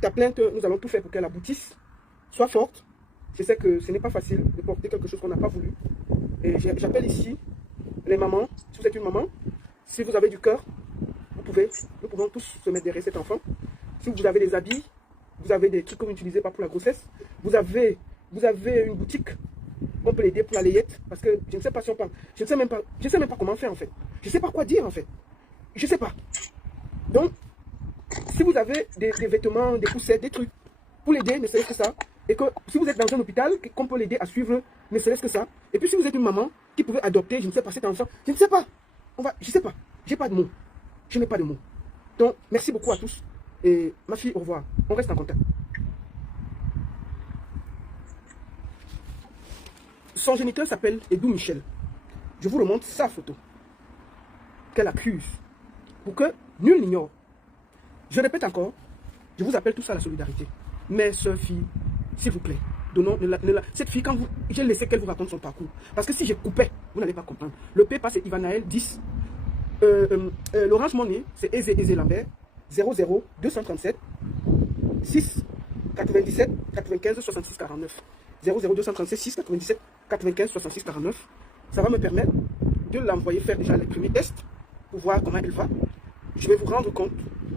ta plainte, nous allons tout faire pour qu'elle aboutisse. Sois forte. Je sais que ce n'est pas facile de porter quelque chose qu'on n'a pas voulu. Et j'appelle ici les mamans. Si vous êtes une maman, si vous avez du cœur, nous pouvons tous se mettre derrière cet enfant. Si vous avez des habits, vous avez des trucs que vous n'utilisez pas pour la grossesse, vous avez une boutique, on peut l'aider pour la layette, parce que je ne sais pas si on parle, je ne sais même pas comment faire en fait. Je ne sais pas quoi dire en fait. Je ne sais pas. Donc, si vous avez des vêtements, des poussettes, des trucs, pour l'aider, ne serait-ce que ça, et que si vous êtes dans un hôpital, qu'on peut l'aider à suivre, ne serait-ce que ça, et puis si vous êtes une maman qui pouvait adopter, je ne sais pas, cet enfant, je ne sais pas, je ne sais pas, j'ai pas de mots, je n'ai pas de mots. Donc, merci beaucoup à tous, et ma fille, au revoir, on reste en contact. Son géniteur s'appelle Edou Michel. Je vous remonte sa photo, qu'elle accuse, pour que nul n'ignore. Je répète encore, je vous appelle tous à la solidarité. Mes soeurs, filles, s'il vous plaît, donnons, cette fille, quand j'ai laissé qu'elle vous raconte son parcours. Parce que si je coupais, vous n'allez pas comprendre. Le PayPal, c'est Ivanaël 10. L'Orange Money, c'est Eze Lambert, 00 237 6 97 95 66 49. 00 237 6 97 95 66 49. Ça va me permettre de l'envoyer faire déjà les premiers tests pour voir comment elle va. Je vais vous rendre compte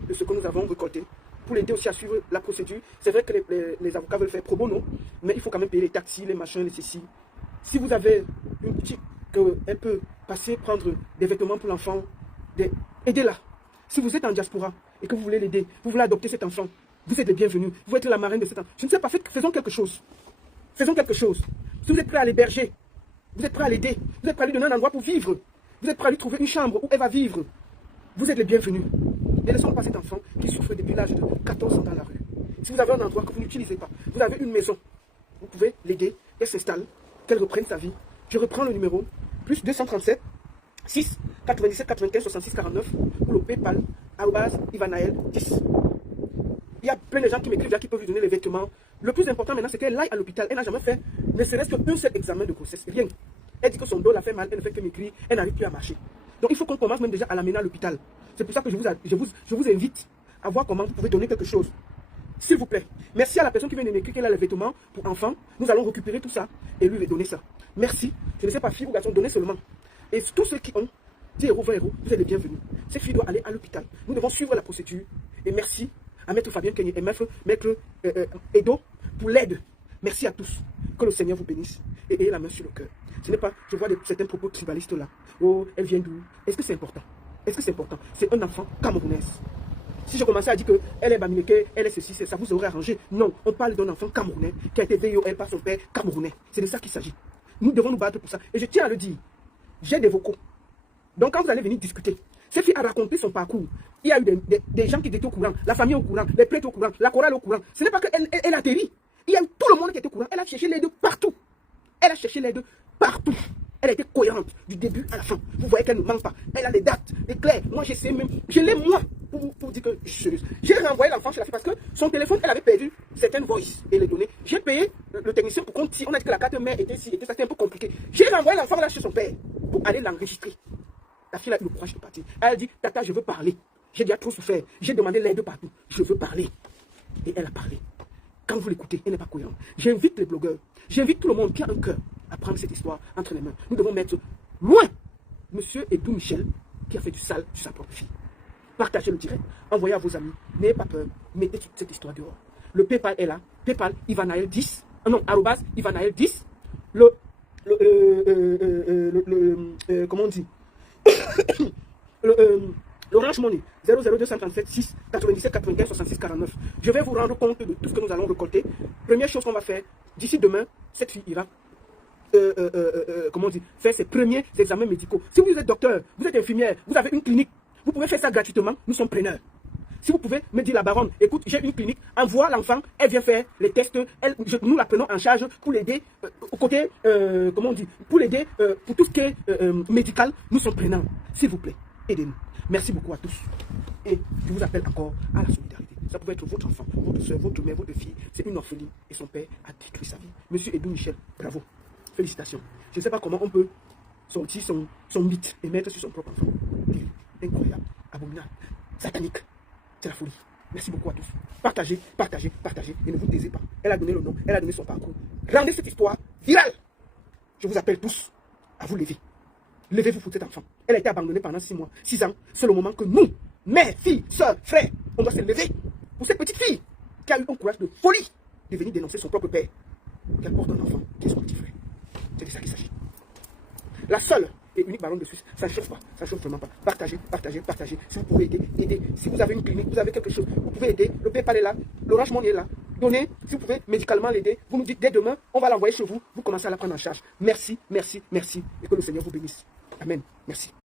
de ce que nous avons récolté pour l'aider aussi à suivre la procédure. C'est vrai que les avocats veulent faire pro bono, mais il faut quand même payer les taxis, les machins, les ceci. Si vous avez une boutique qu'elle peut passer, prendre des vêtements pour l'enfant, aidez-la. Si vous êtes en diaspora et que vous voulez l'aider, vous voulez adopter cet enfant, vous êtes les bienvenus. Vous êtes la marraine de cet enfant. Je ne sais pas, faisons quelque chose. Faisons quelque chose. Si vous êtes prêt à l'héberger, vous êtes prêt à l'aider, vous êtes prêt à lui donner un endroit pour vivre, vous êtes prêt à lui trouver une chambre où elle va vivre, vous êtes les bienvenus. Ne laissons pas cet enfant qui souffre depuis l'âge de 14 ans dans la rue. Si vous avez un endroit que vous n'utilisez pas, vous avez une maison, vous pouvez l'aider, qu'elle s'installe, qu'elle reprenne sa vie. Je reprends le numéro, plus 237 6 97 95 66 49 pour le PayPal, @Ivanaël 10. Il y a plein de gens qui m'écrivent là qui peuvent lui donner les vêtements. Le plus important maintenant, c'est qu'elle aille à l'hôpital. Elle n'a jamais fait, ne serait-ce qu'un seul examen de grossesse. Rien. Elle dit que son dos l'a fait mal, elle ne fait que m'écrire, elle n'arrive plus à marcher. Donc il faut qu'on commence même déjà à l'amener à l'hôpital. C'est pour ça que je vous invite à voir comment vous pouvez donner quelque chose. S'il vous plaît. Merci à la personne qui vient de m'écrire qu'elle a les vêtements pour enfants. Nous allons récupérer tout ça et lui donner ça. Merci. Je ne sais pas, fille ou garçon, donnez seulement. Et tous ceux qui ont 10 euros, 20 euros, vous êtes les bienvenus. Cette fille doit aller à l'hôpital. Nous devons suivre la procédure. Et merci à Maître Fabien Kenny et Maître Edo pour l'aide. Merci à tous. Que le Seigneur vous bénisse. Et ayez la main sur le cœur. Ce n'est pas, je vois certains propos tribalistes là. Oh, elle vient d'où? Est-ce que c'est important? Est-ce que c'est important? C'est un enfant camerounaise. Si je commençais à dire qu'elle est bamileke, elle est ceci, ça vous aurait arrangé. Non, on parle d'un enfant camerounais qui a été VOL par son père camerounais. C'est de ça qu'il s'agit. Nous devons nous battre pour ça. Et je tiens à le dire, j'ai des vocaux. Donc quand vous allez venir discuter, cette fille a raconté son parcours. Il y a eu des gens qui étaient au courant, la famille au courant, les prêtres au courant, la chorale au courant. Ce n'est pas qu'elle atterrit. Il y a eu tout le monde qui était au courant. Elle a cherché l'aide partout. Elle a cherché l'aide partout. Elle a été cohérente du début à la fin. Vous voyez qu'elle ne manque pas. Elle a les dates, les clairs. Moi, j'essaie même. Je l'ai moi pour dire que j'ai renvoyé l'enfant chez la fille parce que son téléphone, elle avait perdu certaines voices et les données. J'ai payé le technicien pour qu'on tire. On a dit que la carte mère était ici, était ça, c'était un peu compliqué. J'ai renvoyé l'enfant là chez son père pour aller l'enregistrer. La fille a eu le courage de partir. Elle a dit, Tata, je veux parler. J'ai déjà trop souffert. J'ai demandé l'aide partout. Je veux parler. Et elle a parlé. Quand vous l'écoutez, elle n'est pas cohérente. J'invite les blogueurs, j'invite tout le monde qui a un cœur à prendre cette histoire entre les mains. Nous devons mettre loin Monsieur Edou Michel qui a fait du sale sur sa propre fille. Partagez le direct, envoyez à vos amis, n'ayez pas peur, mettez toute cette histoire dehors. Le PayPal est là, PayPal Ivanaël 10, non, arrobas Ivanaël 10, comment on dit l'Orange Money 00237 6 97 95 66 49. Je vais vous rendre compte de tout ce que nous allons récolter. Première chose qu'on va faire, d'ici demain, cette fille ira comment on dit, faire ses premiers examens médicaux. Si vous êtes docteur, vous êtes infirmière, vous avez une clinique, vous pouvez faire ça gratuitement, nous sommes preneurs. Si vous pouvez me dire la baronne, écoute, j'ai une clinique, envoie l'enfant, elle vient faire les tests, nous la prenons en charge pour l'aider au côté, comment on dit, pour l'aider pour tout ce qui est médical, nous sommes prenants. S'il vous plaît, aidez-nous. Merci beaucoup à tous. Et je vous appelle encore à la solidarité. Ça pouvait être votre enfant, votre soeur, votre mère, votre fille. C'est une orpheline et son père a détruit sa vie. Monsieur Edou Michel, bravo. Félicitations. Je ne sais pas comment on peut sortir son mythe et mettre sur son propre enfant. Incroyable, abominable, satanique. C'est la folie. Merci beaucoup à tous. Partagez, partagez, partagez et ne vous taisez pas. Elle a donné le nom, elle a donné son parcours. Rendez cette histoire virale. Je vous appelle tous à vous lever. Levez-vous pour cet enfant. Elle a été abandonnée pendant 6 mois, 6 ans. C'est le moment que nous, mères, filles, soeurs, frères, on doit se lever pour cette petite fille qui a eu un courage de folie de venir dénoncer son propre père. Qu'elle porte un enfant qui est son petit frère. C'est de ça qu'il s'agit. La seule et unique baronne de Suisse, ça ne chauffe pas, ça ne chauffe vraiment pas. Partagez, partagez, partagez. Si vous pouvez aider, aidez. Si vous avez une clinique, vous avez quelque chose, vous pouvez aider. Le PayPal est là, l'Orange Money est là. Donnez, si vous pouvez médicalement l'aider. Vous nous dites dès demain, on va l'envoyer chez vous. Vous commencez à la prendre en charge. Merci, merci, merci. Et que le Seigneur vous bénisse. Amen. Merci.